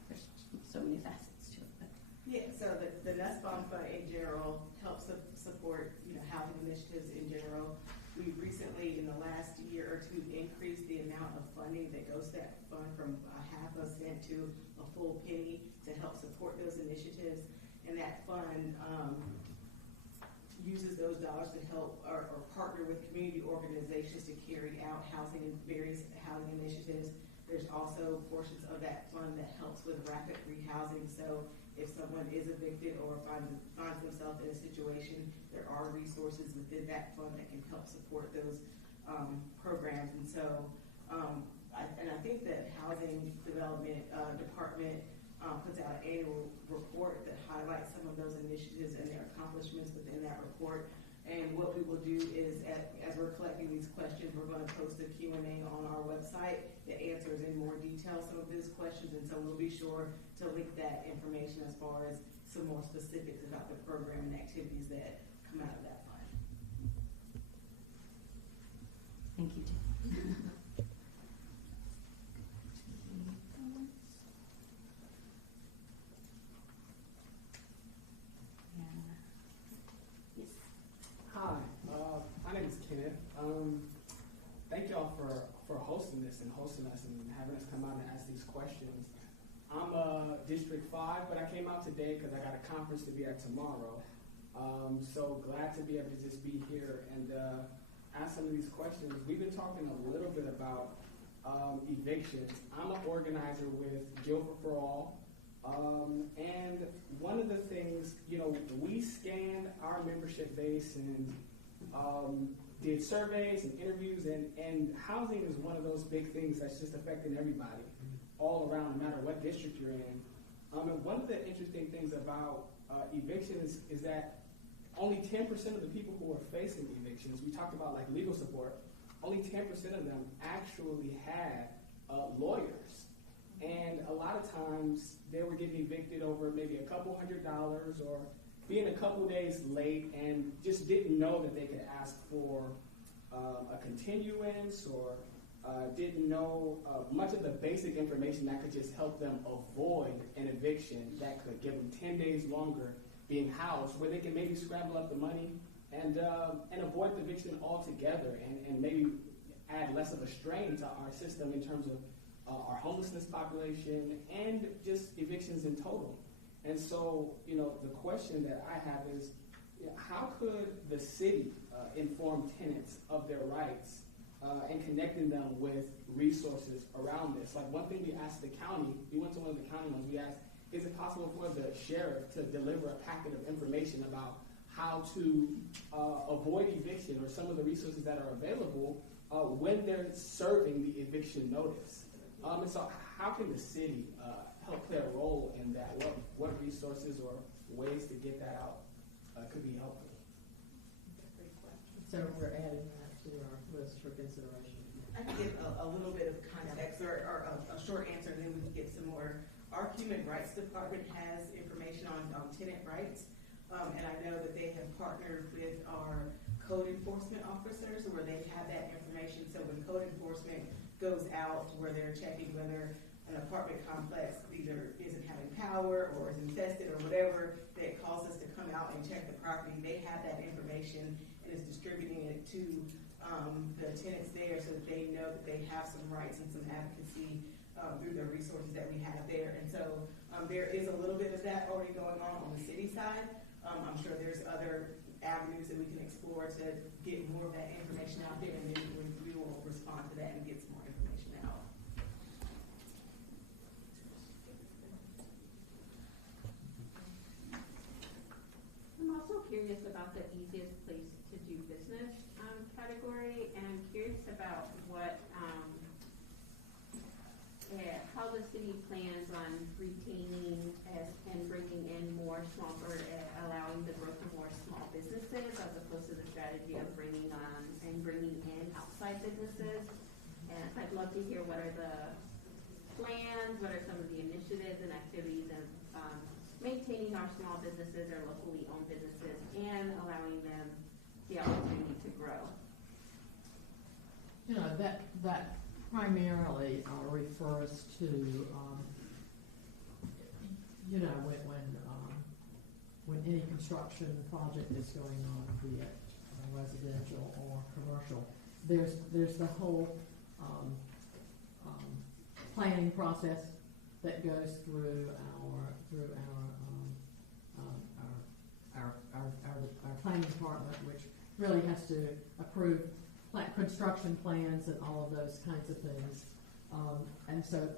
there's so many facets to it. But. Yeah. So the Nussbaum Fund in general helps support housing initiatives in general. We recently, in the last year or two, increased the amount of funding that goes to that fund from a 0.5 cent to a full penny to help support those initiatives. And that fund uses those dollars to help or partner with community organizations to carry out various housing initiatives. There's also portions of that fund that helps with rapid rehousing. So if someone is evicted or finds themselves in a situation, there are resources within that fund that can help support those programs. And so, I think that Housing Development Department puts out an annual report that highlights some of those initiatives and their accomplishments within that report. And what we will do is, as we're collecting these questions, we're going to post a Q&A on our website that answers in more detail some of these questions. And so we'll be sure to link that information as far as some more specifics about the program and activities that come out of that fund. Thank you, Jen. Hi, my name is Kenneth. Thank y'all for hosting this and hosting us and having us come out and ask these questions. I'm District 5, but I came out today because I got a conference to be at tomorrow. So glad to be able to just be here and ask some of these questions. We've been talking a little bit about evictions. I'm an organizer with Guilford for All. And one of the things, we scanned our membership base and did surveys and interviews, and housing is one of those big things that's just affecting everybody all around, no matter what district you're in. And one of the interesting things about evictions is that only 10% of the people who are facing evictions, we talked about like legal support, only 10% of them actually had lawyers. And a lot of times they were getting evicted over maybe a couple $100 or being a couple days late and just didn't know that they could ask for a continuance or didn't know much of the basic information that could just help them avoid an eviction that could give them 10 days longer being housed, where they can maybe scramble up the money and avoid the eviction altogether and maybe add less of a strain to our system in terms of our homelessness population and just evictions in total. And so, the question that I have is, how could the city inform tenants of their rights and connecting them with resources around this? Like one thing we asked the county, we went to one of the county ones, we asked, is it possible for the sheriff to deliver a packet of information about how to avoid eviction or some of the resources that are available when they're serving the eviction notice? And so how can the city help play a role in that? What resources or ways to get that out could be helpful? So we're adding that to our list for consideration. I can give a little bit of context or a short answer, and then we can get some more. Our Human Rights Department has information on tenant rights, and I know that they have partnered with our code enforcement officers where they have that information. So when code enforcement goes out where they're checking whether an apartment complex either isn't having power or is infested or whatever, that calls us to come out and check the property, they have that information and is distributing it to the tenants there so that they know that they have some rights and some advocacy through the resources that we have there. And so there is a little bit of that already going on the city side. I'm sure there's other avenues that we can explore to get more of that information out there, and then we will respond to that and get some more information out. I'm also curious about the easiest place to do business category, and I'm curious about what how the city plans on retaining and bringing in more small, or allowing the growth of more small businesses as opposed to the strategy of bringing on and bringing in outside businesses. And I'd love to hear what are the plans, what are some of the initiatives and activities of maintaining our small businesses or locally owned businesses and allowing them the opportunity to grow. You know, that primarily refers to, you know, when any construction project is going on, be it residential or commercial, there's the whole planning process that goes through our planning department, which really has to approve construction plans and all of those kinds of things. And so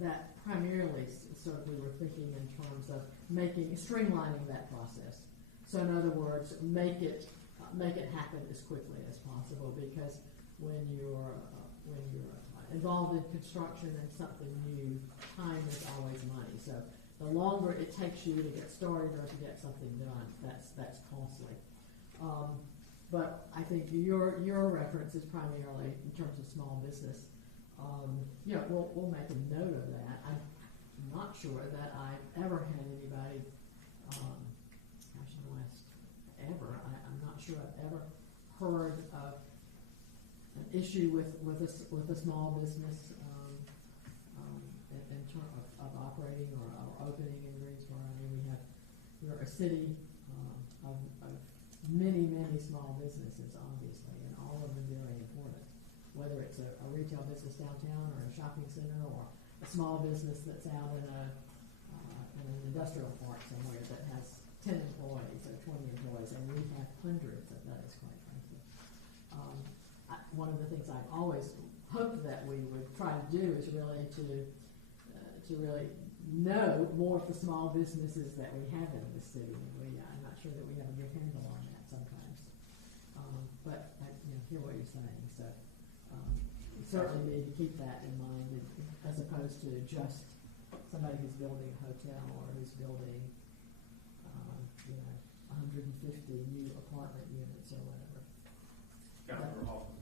that primarily sort of we were thinking in terms of streamlining that process. So in other words, make it happen as quickly as possible, because when you're involved in construction and something new, time is always money. So the longer it takes you to get started or to get something done, that's costly. But I think your reference is primarily in terms of small business. You know, we'll make a note of that. I'm not sure that I've ever had anybody, I'm not sure I've ever heard of an issue with a small business in terms of operating or opening in Greensboro. I mean, we're a city of many small businesses, obviously, and all of them very important. Whether it's a retail business downtown or a shopping center or a small business that's out in an industrial park somewhere that has 10 employees or 20 employees, and we have hundreds of those, quite frankly. One of the things I've always hoped that we would try to do is really to really know more of the small businesses that we have in the city. I'm not sure that we have a good handle on that sometimes. But I hear what you're saying. So we certainly need to keep that in mind, as opposed to just somebody who's building a hotel or who's building 150 new apartment units or whatever.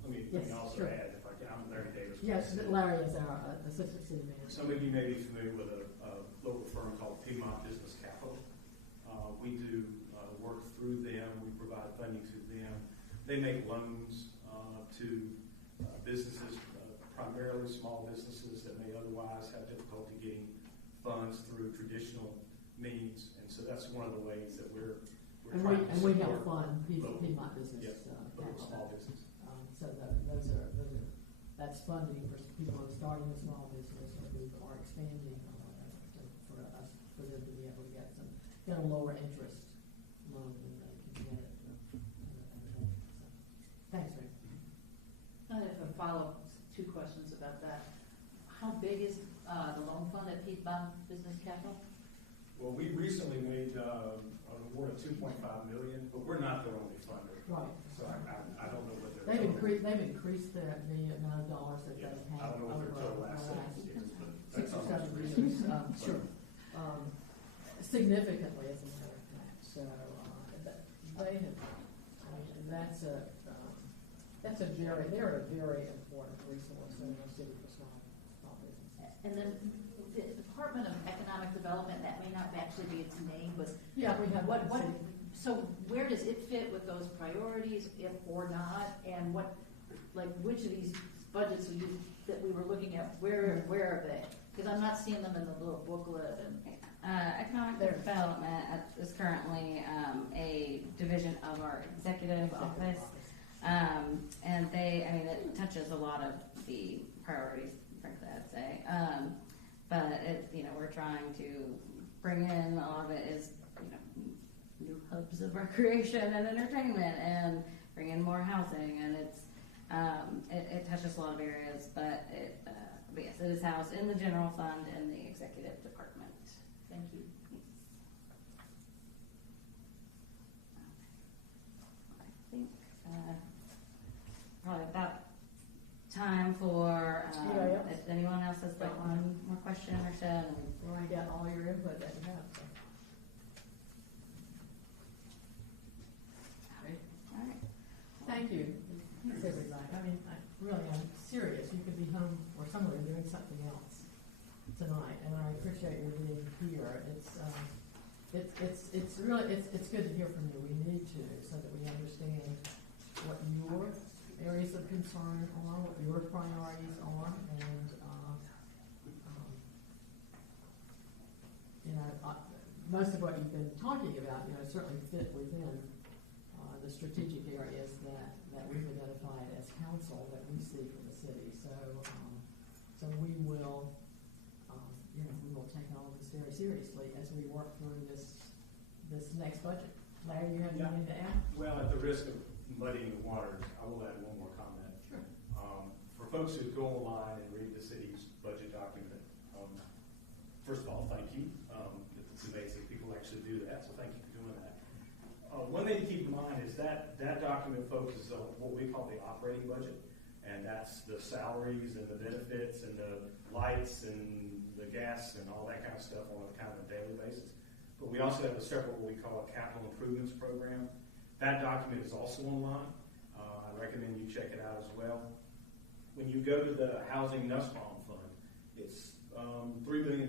Let me also add, if I can, I'm Larry Davis. Yes, Larry is our assistant city manager. Some of you may be familiar with a local firm called Piedmont Business Capital. We do work through them. We provide funding to them. They make loans to businesses, primarily small businesses that may otherwise have difficulty getting funds through traditional means. And so that's one of the ways that we're trying to support. We help fund Piedmont Business local small business. So that's funding for people who are starting a small business or who are expanding or whatever, for them to be able to get a lower interest loan than they can get at a bank. Thanks, Rick. I have a follow-up, 2 questions about that. How big is the loan fund at Piedmont Business Capital? Well, we recently made an award of $2.5 million, but we're not the only funder. Right. So I don't know what They've increased the amount of dollars that they've had. I don't know what their total assets is, but 6 or 7 years. Sure. Significantly, as a matter of fact. So they have. They're a very important resource in the city for small business. And then the Department of Economic Development, that may not actually be its name, but we have what. So where does it fit with those priorities, if or not? And which of these budgets that we were looking at, where are they? Because I'm not seeing them in the little booklet. Economic development is currently a division of our executive office. And it touches a lot of the priorities, frankly, I'd say. But we're trying to bring in, a lot of it is, new hubs of recreation and entertainment, and bring in more housing, and it touches a lot of areas, but yes, it is housed in the general fund and the executive department. Thank you. I think probably about time for anyone else has got one more question or said, Well, I get all your input that you have, so. all right. Thank you. Thanks, everybody. I mean, I'm serious. You could be home or somewhere doing something else tonight, and I appreciate your being here. It's really, it's good to hear from you. We need to, so that we understand what your areas of concern are, what your priorities are, and, most of what you've been talking about, certainly fit within the strategic areas that we've identified as council that we see for the city. So we will, we will take all of this very seriously as we work through this next budget. Larry, you have anything to add? Well, at the risk of muddying the waters, I will add one more comment. Sure. For folks who go online and read the city's budget document, first of all, thank you. It's amazing people actually do that, so thank you for doing that. One thing to keep in mind is that document focuses on what we call the operating budget, and that's the salaries and the benefits and the lights and the gas and all that kind of stuff on a kind of a daily basis. But we also have a separate what we call a capital improvements program. That document is also online. I recommend you check it out as well. When you go to the Housing Nussbaum Fund, it's $3 million,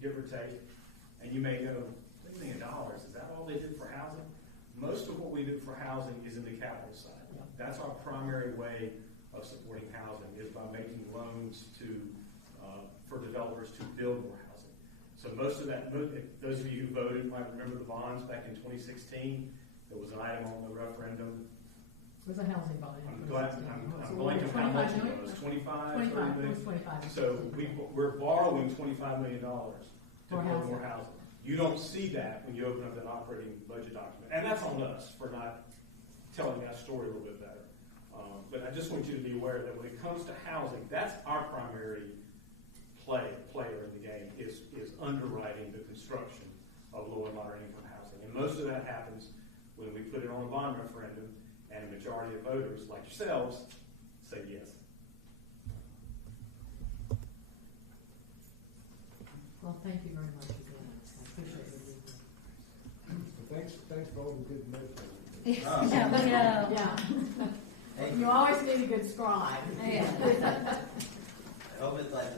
give or take. And you may go, $3 million, is that all they did for housing? Most of what we do for housing is in the capital side. Yeah. That's our primary way of supporting housing, is by making loans for developers to build more housing. So most of that, those of you who voted might remember the bonds back in 2016. There was an item on the referendum. It was a housing bond. I'm blanking how much it was. 25 it was 25. So we're borrowing $25 million to For build housing. more housing. You don't see that when you open up an operating budget document. And that's on us for not telling that story a little bit better. But I just want you to be aware that when it comes to housing, that's our primary player in the game, is underwriting the construction of low and moderate income housing. And most of that happens when we put it on a bond referendum and a majority of voters, like yourselves, say yes. Well, thank you very much again. I appreciate it. Thanks for all the good notes. Yeah. You always need a good scribe. Yeah. Hope it's like